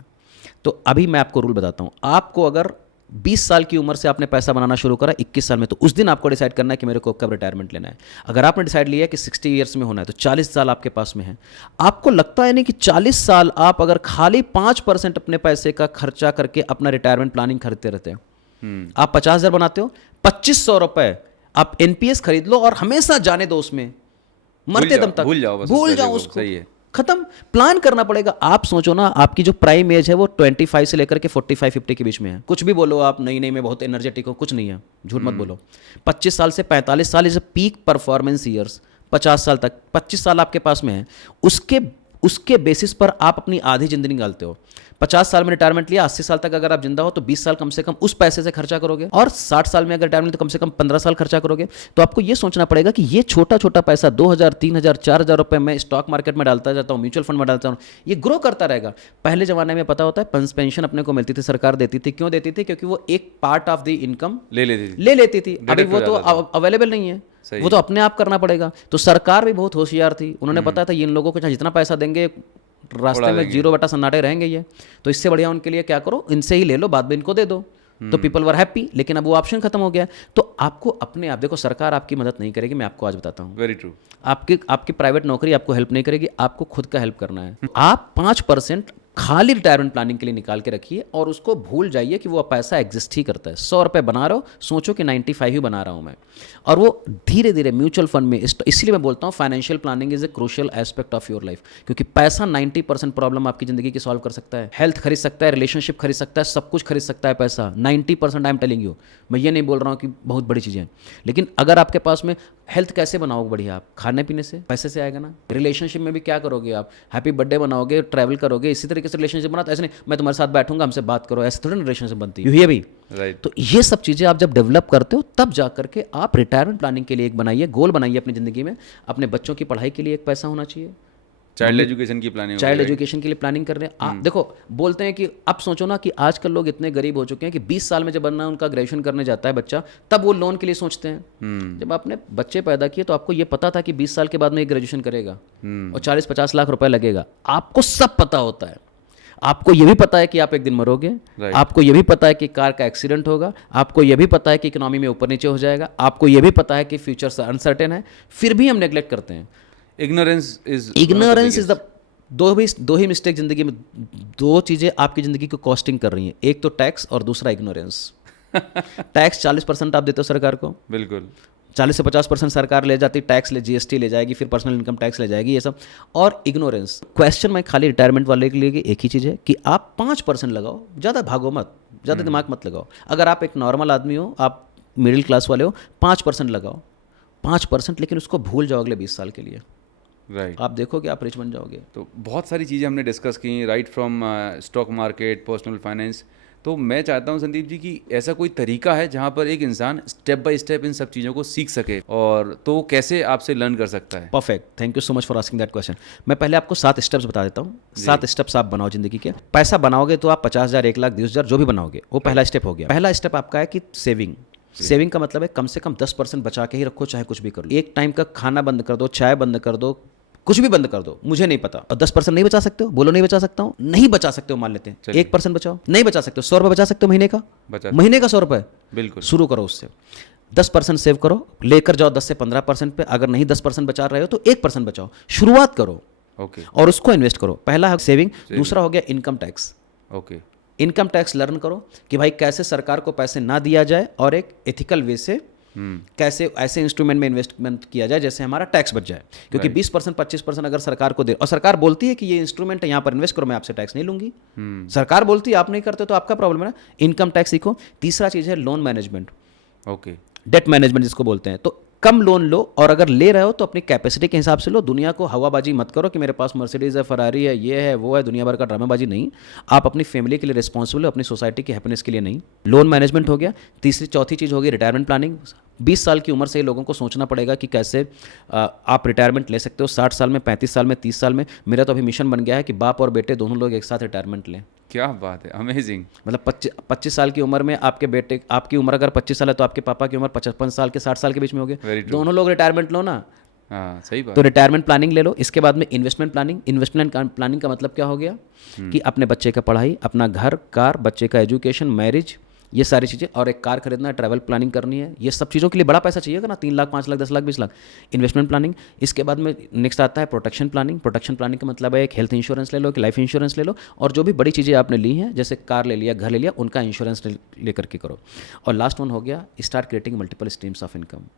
तो अभी मैं आपको रूल बताता हूँ। आपको अगर 20 साल की उम्र से आपने पैसा बनाना शुरू करा 21 साल में, तो उस दिन आपको डिसाइड करना है कि मेरे को कब रिटायरमेंट लेना है। अगर आपने डिसाइड लिया कि 60 ईयर्स में होना है तो 40 साल आपके पास में है। आपको लगता है नहीं कि 40 साल आप अगर खाली 5% अपने पैसे का खर्चा करके अपना रिटायरमेंट प्लानिंग खरीदते रहते हैं। आप 50,000 बनाते हो, 2500 रुपए आप NPS खरीद लो और हमेशा जाने दो उसमें, मरते दम तक भूल जाओ उसको, सही है, खत्म। प्लान करना पड़ेगा। आप सोचो ना, आपकी जो प्राइम एज है वो 25 से लेकर के 45-50 के बीच में है। कुछ भी बोलो आप, नहीं मैं बहुत एनर्जेटिक हूँ, कुछ नहीं है, झूठ मत बोलो। 25 साल से 45 साल इज पीक परफॉर्मेंस ईयर्स। 50 साल तक, 25 साल आपके पास में है, उसके बेसिस पर आप अपनी आधी जिंदगी निकालते हो। 50 साल में रिटायरमेंट लिया, 80 साल तक अगर आप जिंदा हो तो 20 साल कम से कम उस पैसे से खर्चा करोगे, और 60 साल में अगर रिटायरमेंट तो कम से कम 15 साल खर्चा करोगे। तो आपको ये सोचना पड़ेगा कि ये छोटा छोटा पैसा 2,000, 3,000, 4,000 रुपए मैं स्टॉक मार्केट में डालता जाता हूँ, म्यूचुअल फंड में डालता हूँ, ये ग्रो करता रहेगा। पहले जमाने में पता होता है पेंशन अपने को मिलती थी, सरकार देती थी। क्यों देती थी? क्योंकि वो एक पार्ट ऑफ द इनकम ले लेती थी। अभी वो तो अवेलेबल नहीं है, वो तो अपने आप करना पड़ेगा। तो सरकार भी बहुत होशियार थी, उन्होंने पता था इन लोगों को जितना पैसा देंगे रास्ते में जीरो बटा सन्नाटे रहेंगे ये। तो इससे बढ़िया उनके लिए क्या करो, इनसे ही ले लो, बाद में इनको दे दो। तो पीपल वर हैप्पी, लेकिन अब वो ऑप्शन खत्म हो गया। तो आपको अपने आप देखो, सरकार आपकी मदद नहीं करेगी, मैं आपको आज बताता हूँ। Very true. आपकी प्राइवेट नौकरी आपको हेल्प नहीं करेगी, आपको खुद का हेल्प करना है। आप 5% खाली रिटायरमेंट प्लानिंग के लिए निकाल के रखिए और उसको भूल जाइए कि वो पैसा एग्जिस्ट ही करता है। 100 रुपये बना रहा हो, सोचो कि 95 ही बना रहा हूँ मैं, और वो धीरे धीरे म्यूचुअल फंड में। इसलिए मैं बोलता हूँ financial planning is a crucial aspect of your life, क्योंकि पैसा 90% प्रॉब्लम आपकी जिंदगी की सॉल्व कर सकता है। हेल्थ खरीद सकता है, रिलेशनशिप खरीद सकता है, सब कुछ खरीद सकता है पैसा। 90% आई एम टेलिंग यू। मैं ये नहीं बोल रहा हूँ कि बहुत बड़ी चीज़ें हैं, लेकिन अगर आपके पास में हेल्थ कैसे बनाओगे बढ़िया, आप खाने पीने से, पैसे से आएगा ना। रिलेशनशिप में भी क्या करोगे आप, हैप्पी बर्थडे बनाओगे, ट्रैवल करोगे, इसी तरीके से रिलेशनशिप बनाते। ऐसे नहीं मैं तुम्हारे साथ बैठूंगा हमसे बात करो, ऐसे थोड़ी रिलेशनशिप बनती है। ये भी राइट। तो ये सब चीज़ें आप जब डेवलप करते हो तब जा करके आप रिटायरमेंट प्लानिंग के लिए एक बनाइए, गोल बनाइए अपनी ज़िंदगी में। अपने बच्चों की पढ़ाई के लिए एक पैसा होना चाहिए, चाइल्ड एजुकेशन की प्लानिंग, चाइल्ड एजुकेशन के लिए प्लानिंग कर रहे हैं आप। देखो बोलते हैं कि अब सोचो ना कि आजकल लोग इतने गरीब हो चुके हैं कि 20 साल में जब बनना उनका ग्रेजुएशन करने जाता है बच्चा, तब वो लोन के लिए सोचते हैं। जब आपने बच्चे पैदा किए तो आपको ये पता था कि 20 साल के बाद में ग्रेजुएशन करेगा और 40-50 लाख रुपए लगेगा। आपको सब पता होता है। आपको ये भी पता है कि आप एक दिन मरोगे, आपको ये भी पता है कि कार का एक्सीडेंट होगा, आपको ये भी पता है कि इकोनॉमी में ऊपर नीचे हो जाएगा, आपको ये भी पता है कि फ्यूचर अनसर्टेन है, फिर भी हम नेग्लेक्ट करते हैं। इग्नोरेंस इज द दो ही मिस्टेक जिंदगी में, दो चीजें आपकी जिंदगी को कॉस्टिंग कर रही हैं, एक तो टैक्स और दूसरा इग्नोरेंस। टैक्स 40% आप देते हो सरकार को, बिल्कुल 40 से 50% सरकार ले जाती, टैक्स ले, जीएसटी ले जाएगी, फिर पर्सनल इनकम टैक्स ले जाएगी, ये सब। और इग्नोरेंस। क्वेश्चन मैं खाली रिटायरमेंट वाले के लिए एक ही चीज़ है कि आप 5% लगाओ, ज़्यादा भागो मत, ज़्यादा दिमाग मत लगाओ। अगर आप एक नॉर्मल आदमी हो, आप मिडिल क्लास वाले हो, 5% लगाओ, 5%, लेकिन उसको भूल जाओ अगले 20 साल के लिए। राइट। आप देखोगे आप रिच बन जाओगे। तो बहुत सारी चीज़ें हमने डिस्कस की, right from stock market, personal finance. तो मैं चाहता हूं संदीप जी कि ऐसा कोई तरीका है जहां पर एक इंसान स्टेप बाय स्टेप इन सब चीज़ों को सीख सके, और तो कैसे आपसे लर्न कर सकता है? Perfect, thank you so much for asking that question. मैं पहले आपको 7 स्टेप्स बता देता हूँ। 7 स्टेप्स आप बनाओ जिंदगी के। पैसा बनाओगे तो आप 50,000, 1 लाख, 20,000 जो भी बनाओगे, वो पहला स्टेप हो गया। पहला स्टेप आपका है कि सेविंग। सेविंग का मतलब है कम से कम 10% बचा के ही रखो, चाहे कुछ भी कर लो। एक टाइम का खाना बंद कर दो, चाय बंद कर दो, कुछ भी बंद कर दो, मुझे नहीं पता। और 10% नहीं बचा सकते हो, बोलो नहीं बचा सकता हूँ, नहीं बचा सकते हो, मान लेते हैं 1% बचाओ, नहीं बचा सकते हो, 100 रुपये बचा सकते हो महीने का, महीने का 100 रुपये, बिल्कुल शुरू करो उससे। 10% सेव करो, लेकर जाओ 10 से 15% पे। अगर नहीं 10% बचा रहे हो तो 1% बचाओ, शुरुआत करो, ओके, और उसको इन्वेस्ट करो। पहला है सेविंग। दूसरा हो गया income tax. Okay, income tax learn करो कि भाई कैसे सरकार को पैसे ना दिया जाए और एक एथिकल वे से कैसे ऐसे इंस्ट्रूमेंट में इन्वेस्टमेंट किया जाए जैसे हमारा टैक्स बच जाए। क्योंकि 20% 25% अगर सरकार को दे, और सरकार बोलती है कि ये इंस्ट्रूमेंट है यहाँ पर इन्वेस्ट करो, मैं आपसे टैक्स नहीं लूंगी, सरकार बोलती है, आप नहीं करते तो आपका प्रॉब्लम है ना। इनकम टैक्स सीखो। तीसरा चीज़ है loan management, okay, debt management जिसको बोलते हैं। तो कम लोन लो, और अगर ले रहे हो तो अपनी कैपेसिटी के हिसाब से लो। दुनिया को हवाबाजी मत करो कि मेरे पास मर्सिडीज़ है, फरारी है, ये है, वो है, दुनिया भर का ड्रामेबाजी नहीं। आप अपनी फैमिली के लिए रिस्पॉन्सिबल हो, अपनी सोसाइटी की हैप्पीनेस के लिए नहीं। लोन मैनेजमेंट हो गया। चौथी चीज़ होगी रिटायरमेंट प्लानिंग। 20 साल की उम्र से ही लोगों को सोचना पड़ेगा कि कैसे आप रिटायरमेंट ले सकते हो, 60 साल में, 35 साल में, 30 साल में। मेरा तो अभी मिशन बन गया है कि बाप और बेटे दोनों लोग एक साथ रिटायरमेंट लें। क्या बात है, अमेजिंग। मतलब 25 साल की उम्र में आपके बेटे, आपकी उम्र अगर 25 साल है तो आपके पापा की उम्र 55 साल के 60 साल के बीच में होगी, दोनों लोग रिटायरमेंट लो ना। हाँ, सही बात। तो रिटायरमेंट प्लानिंग ले लो। इसके बाद में इन्वेस्टमेंट प्लानिंग। इन्वेस्टमेंट प्लानिंग का मतलब क्या हो गया कि अपने बच्चे का पढ़ाई, अपना घर, कार, बच्चे का एजुकेशन, मैरिज, ये सारी चीज़ें, और एक कार खरीदना है, ट्रैवल प्लानिंग करनी है, ये सब चीज़ों के लिए बड़ा पैसा चाहिएगा ना, 3 लाख, 5 लाख, 10 लाख, 20 लाख। Investment planning. इसके बाद में नेक्स्ट आता है प्रोटेक्शन प्लानिंग। प्रोटेक्शन प्लानिंग का मतलब है एक हेल्थ इंश्योरेंस ले लो, एक लाइफ इंश्योरेंस ले लो, और जो भी बड़ी चीज़ें आपने ली हैं जैसे कार ले लिया, घर ले लिया, उनका इंश्योरेंस लेकर के करो। और लास्ट वन हो गया start creating multiple streams of income.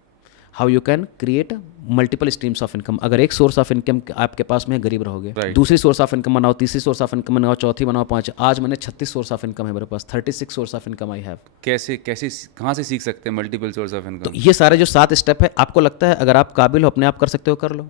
How you can create multiple streams of income. अगर एक सोर्स ऑफ इनकम आपके पास में है, गरीब रहोगे। दूसरी सोर्स ऑफ इनकम बनाओ, तीसरी सोर्स ऑफ इनकम बनाओ, चौथी बनाओ, 5। आज मैंने 36 सोर्स ऑफ इनकम है मेरे पास, 36 source of income I have. कैसे कहाँ से सीख सकते हैं मल्टीपल सोर्स ऑफ इनकम? तो ये सारे जो 7 स्टेप है, आपको लगता है अगर आप काबिल हो, अपने आप कर सकते हो, कर लो।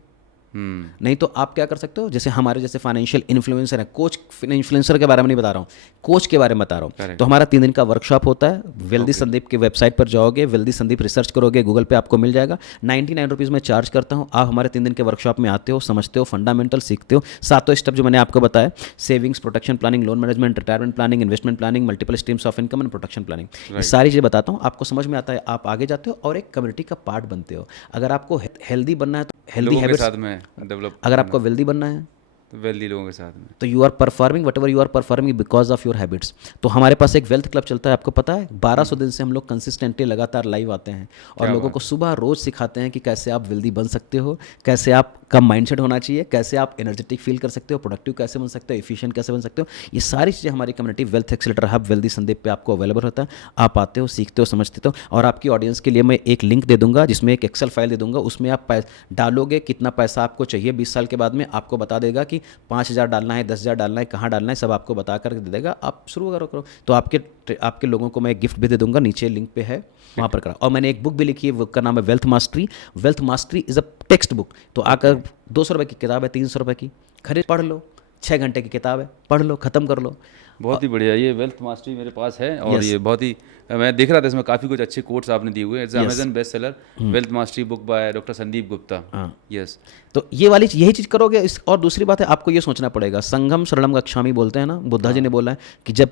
नहीं तो आप क्या कर सकते हो, जैसे हमारे जैसे फाइनेंशियल इन्फ्लुएंसर है, कोच इन्फ्लुएंसर के बारे में नहीं बता रहा हूँ, कोच के बारे में बता रहा हूँ। तो हमारा 3 दिन का वर्कशॉप होता है। वेल्दी संदीप की वेबसाइट पर जाओगे, वेल्दी संदीप रिसर्च करोगे, गूगल पे आपको मिल जाएगा। 99 रुपीज़ में चार्ज करता हूँ। आप हमारे 3 दिन के वर्कशॉप में आते हो, समझते हो, फंडामेंटल सीखते हो। 7 स्टेप जो मैंने आपको बताया, savings, protection planning, loan management, retirement planning, investment planning, multiple streams of income and protection planning, ये सारी चीज़ें बताता हूँ। आपको समझ में आता है, आप आगे जाते हो और एक कम्युनिटी का पार्ट बनते हो। अगर आपको हेल्दी बनना है तो हेल्दी हैबिट्स, साथ में डेवलप, अगर आपको वेल्दी बनना है तो वेल्दी लोगों के साथ में। तो you are performing whatever you are performing because of your habits. तो हमारे पास एक वेल्थ क्लब चलता है, आपको पता है 1200 दिन से हम लोग कंसिस्टेंटली लगातार लाइव आते हैं और लोगों को सुबह रोज सिखाते हैं कि कैसे आप वेल्दी बन सकते हो, कैसे आपका माइंडसेट होना चाहिए, कैसे आप एनर्जेटिक फील कर सकते हो, प्रोडक्टिव कैसे बन सकते हो, एफिशिएंट कैसे बन सकते हो। ये सारी चीज़ें हमारी community wealth accelerator hub wealthy Sandeep पे आपको अवेलेबल होता है। आप आते हो, सीखते हो, समझते हो। और आपकी ऑडियंस के लिए मैं एक लिंक दे दूंगा जिसमें एक एक्सेल फाइल दे दूंगा, उसमें आप डालोगे कितना पैसा आपको चाहिए 20 साल के बाद में, आपको बता देगा कि 5,000 डालना है, 10,000 डालना है, कहाँ डालना है, सब आपको बता कर दे देगा। आप शुरू करो। तो आपके लोगों को मैं एक गिफ्ट भी दे दूंगा, नीचे लिंक पे है, वहाँ पर करा। और मैंने एक बुक भी लिखी है, बुक का नाम है wealth mastery. Wealth mastery is a text book. तो आकर 200 रुपये की किताब है, 300 रुपये की, खरीद पढ़ लो। 6 घंटे की किताब है, पढ़ लो, ख़त्म कर लो। बहुत ही बढ़िया, ये वेल्थ मास्टरी मेरे पास है और ये बहुत ही, मैं देख रहा था इसमें काफ़ी कुछ अच्छे कोट्स आपने दिए हुए हैं। It's Amazon best seller wealth mastery book by doctor Sandeep Gupta. Yes, तो ये वाली यही चीज़ करोगे। और दूसरी बात है, आपको ये सोचना पड़ेगा, संगम शरणम गच्छामि बोलते हैं ना, बुद्धा जी ने बोला है कि जब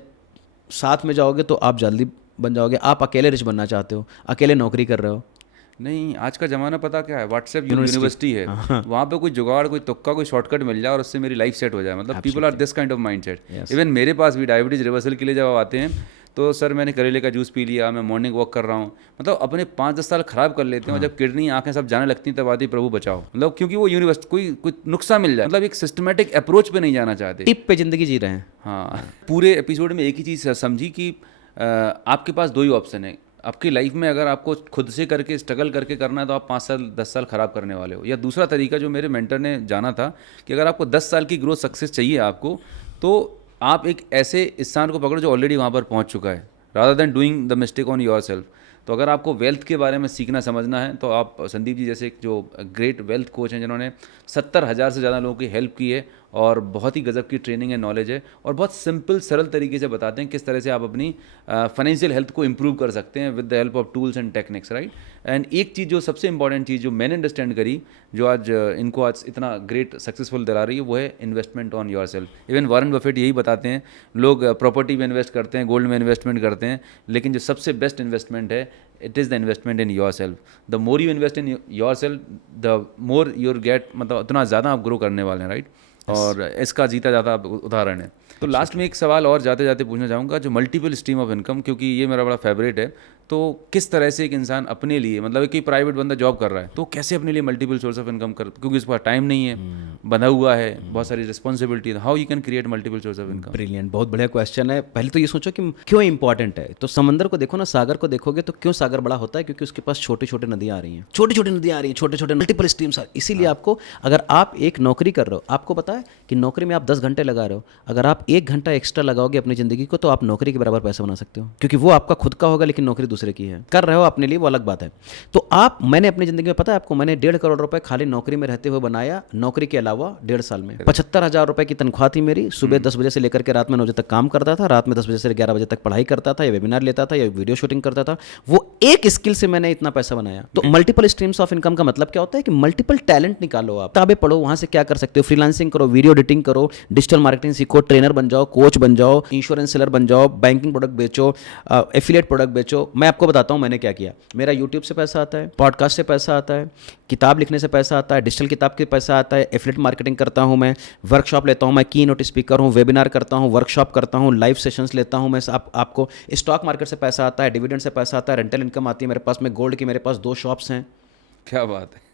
साथ में जाओगे तो आप जल्दी बन जाओगे। आप अकेले रिच बनना चाहते हो, अकेले नौकरी कर रहे हो, नहीं, आज का ज़माना पता क्या है, व्हाट्सएप यूनिवर्सिटी है, वहाँ पे कोई जुगाड़, कोई तुक्का, कोई शॉर्टकट मिल जाए और उससे मेरी लाइफ सेट हो जाए। मतलब people are this kind of mindset. Even मेरे पास भी डायबिटीज़ रिवर्सल के लिए जब आते हैं तो सर मैंने करेले का जूस पी लिया, मैं मॉर्निंग वॉक कर रहा हूँ, मतलब अपने 5-10 साल ख़राब कर लेते हैं और जब किडनी आँखें सब जाने लगती हैं तब आती प्रभु बचाओ। मतलब क्योंकि वो यूनिवर्सिटी कोई नुस्खा मिल जाए, मतलब एक सिस्टमेटिक अप्रोच पे नहीं जाना चाहते, टिप पे ज़िंदगी जी रहे हैं। हाँ, पूरे एपिसोड में एक ही चीज़ समझी कि आपके पास 2 ही ऑप्शन है आपकी लाइफ में। अगर आपको खुद से करके स्ट्रगल करके करना है तो आप 5 साल 10 साल ख़राब करने वाले हो। या दूसरा तरीका जो मेरे मेंटर ने जाना था कि अगर आपको 10 साल की ग्रोथ सक्सेस चाहिए आपको, तो आप एक ऐसे स्थान को पकड़ो जो ऑलरेडी वहाँ पर पहुँच चुका है, rather than doing the mistake on your self. तो अगर आपको वेल्थ के बारे में सीखना समझना है तो आप संदीप जी जैसे जो ग्रेट वेल्थ कोच हैं जिन्होंने 70,000 से ज़्यादा लोगों की हेल्प की है और बहुत ही गजब की ट्रेनिंग एंड नॉलेज है और बहुत सिंपल सरल तरीके से बताते हैं किस तरह से आप अपनी फाइनेंशियल हेल्थ को इंप्रूव कर सकते हैं with the help of tools and techniques, right. And एक चीज़ जो सबसे इंपॉर्टेंट चीज़ जो मैंने अंडरस्टैंड करी, जो आज इनको आज इतना ग्रेट सक्सेसफुल दिला रही है, वो है investment on your self. Even Warren Buffett यही बताते हैं, लोग प्रॉपर्टी में इन्वेस्ट करते हैं, गोल्ड में इन्वेस्टमेंट करते हैं, लेकिन जो सबसे बेस्ट इन्वेस्टमेंट है, it is the investment in yourself. The more you invest in yourself the more you're get, मतलब उतना ज़्यादा आप ग्रो करने वाले हैं, राइट। और इसका जीता जाता उदाहरण है। तो लास्ट में एक सवाल और जाते जाते पूछना चाहूँगा, जो मल्टीपल स्ट्रीम ऑफ इनकम, क्योंकि ये मेरा बड़ा फेवरेट है, तो किस तरह से एक इंसान अपने लिए, मतलब कि प्राइवेट बंदा जॉब कर रहा है तो कैसे अपने लिए मल्टीपल सोर्स ऑफ इनकम कर, क्योंकि उसके पास टाइम नहीं है, बंधा हुआ है, बहुत सारी responsibility, how you can create multiple source of income. Brilliant, बहुत बढ़िया क्वेश्चन है। पहले तो ये सोचो कि क्यों इंपॉर्टेंट है। तो समंदर को देखो ना, सागर को देखोगे तो क्यों सागर बड़ा होता है, क्योंकि उसके पास छोटी छोटी नदियाँ आ रही हैं, छोटी छोटी नदियाँ आ रही हैं, छोटे छोटे मल्टीपल स्ट्रीम्स आ रही हैं। इसीलिए आपको, अगर आप एक नौकरी कर रहे हो, आपको पता है कि नौकरी में आप 10 घंटे लगा रहे हो, अगर आप 1 घंटा एक्स्ट्रा लगाओगे अपनी ज़िंदगी को तो आप नौकरी के बराबर पैसा बना सकते हो, क्योंकि वो आपका खुद का होगा लेकिन नौकरी दूसरे की है। कर रहे हो अपने लिए, वो अलग बात है। तो मैंने अपनी ज़िंदगी में, पता है आपको, मैंने 1.5 करोड़ रुपए खाली नौकरी में रहते हुए बनाया, नौकरी के अलावा 1.5 साल में। 75,000 रुपए की तनख्वाह थी मेरी। सुबह 10 बजे से लेकर के रात में 9 बजे तक काम करता था, रात में 10 बजे से 11 बजे तक पढ़ाई करता था, या वेबिनार लेता था, या वीडियो शूटिंग करता था। वो एक स्किल से मैंने इतना पैसा बनाया। तो मल्टीपल स्ट्रीम्स ऑफ इनकम का मतलब क्या होता है कि मल्टीपल टैलेंट निकालो, आप किताबें पढ़ो, वहाँ से क्या कर सकते हो, फ्रीलांसिंग करो, वीडियो एडिटिंग करो, डिजिटल मार्केटिंग सीखो, ट्रेनर बन जाओ, कोच बन जाओ, इंश्योरेंस सेलर बन जाओ, बैंकिंग प्रोडक्ट बेचो, एफिलिएट प्रोडक्ट बेचो। मैं आपको बताता हूँ मैंने क्या किया। मेरा यूट्यूब से पैसा आता है, पॉडकास्ट से पैसा आता है, किताब लिखने से पैसा आता है, डिजिटल किताब के पैसा आता है, एफिलिएट मार्केटिंग करता हूँ मैं, वर्कशॉप लेता हूँ मैं, की नोट स्पीकर हूँ, वेबिनार करता हूँ, वर्कशॉप करता हूँ, लाइव सेशंस लेता हूँ मैं। आपको स्टॉक मार्केट से पैसा आता है, डिविडेंड से पैसा आता है, रेंटल इनकम आती है मेरे पास में, गोल्ड की मेरे पास 2 शॉप्स हैं। क्या बात है।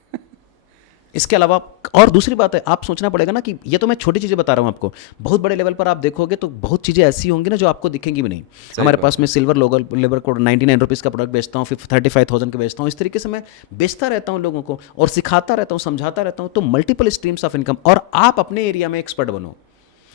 इसके अलावा और दूसरी बात है, आप सोचना पड़ेगा ना कि ये तो मैं छोटी चीज़ें बता रहा हूँ आपको, बहुत बड़े लेवल पर आप देखोगे तो बहुत चीज़ें ऐसी होंगी ना जो आपको दिखेंगी भी नहीं। हमारे पास में सिल्वर लेबर कोड 99 रुपीज़ का प्रोडक्ट बेचता हूँ, फिर 35,000 का बेचता हूँ। इस तरीके से मैं बेचता रहता हूँ लोगों को और सिखाता रहता हूँ, समझाता रहता हूँ। तो मल्टीपल स्ट्रीम्स ऑफ इनकम, और आप अपने एरिया में एक्सपर्ट बनो।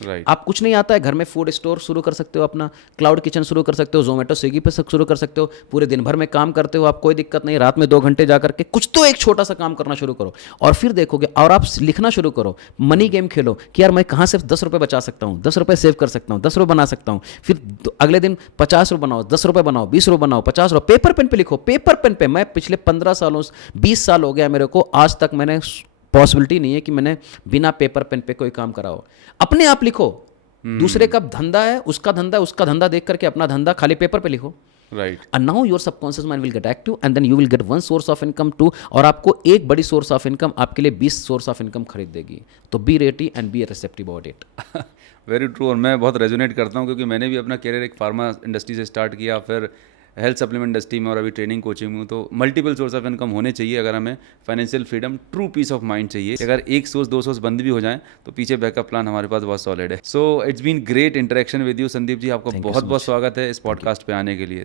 राइट। आप कुछ नहीं आता है, घर में फूड स्टोर शुरू कर सकते हो, अपना क्लाउड किचन शुरू कर सकते हो, जोमेटो स्विगी पे शुरू कर सकते हो, पूरे दिन भर में काम करते हो आप, कोई दिक्कत नहीं। रात में 2 घंटे जा करके कुछ तो एक छोटा सा काम करना शुरू करो और फिर देखोगे। और आप लिखना शुरू करो, मनी गेम खेलो कि यार मैं कहाँ से 10 रुपये बचा सकता हूँ, 10 रुपये सेव कर सकता हूँ, 10 रुपये बना सकता हूँ। फिर अगले दिन 50 रुपये बनाओ, 10 रुपये बनाओ, 20 रुपये बनाओ, 50 रुपये, पेपर पेन पे लिखो, पेपर पेन पे। मैं पिछले 15 सालों, 20 साल हो गया मेरे को, आज तक मैंने पॉसिबिलिटी नहीं है कि मैंने बिना पेपर पेन पे कोई काम करा हो। अपने आप लिखो, दूसरे का धंधा है, उसका धंधा देख करके अपना धंधा खाली पेपर पे लिखो। Right. And now your subconscious mind will get active and then you will get one source of income too, और आपको एक बड़ी source of income आपके लिए 20 source of income खरीद देगी. तो be ready and be receptive about it. Very true. और मैं बहुत रेजोनेट करता हूँ क्योंकि मैंने भी अपना करियर एक फार्मा इंडस्ट्री से स्टार्ट किया, फिर हेल्थ सप्लीमेंट इंडस्ट्री में और अभी ट्रेनिंग कोचिंग में हूँ। तो मल्टीपल सोर्स ऑफ इनकम होने चाहिए अगर हमें financial freedom, true peace of mind चाहिए। अगर एक सोर्स, दो सोर्स बंद भी हो जाए तो पीछे बैकअप प्लान हमारे पास बहुत सॉलिड है। So it's been great interaction with you Sandeep ji, आपका बहुत बहुत स्वागत है इस पॉडकास्ट पे आने के लिए।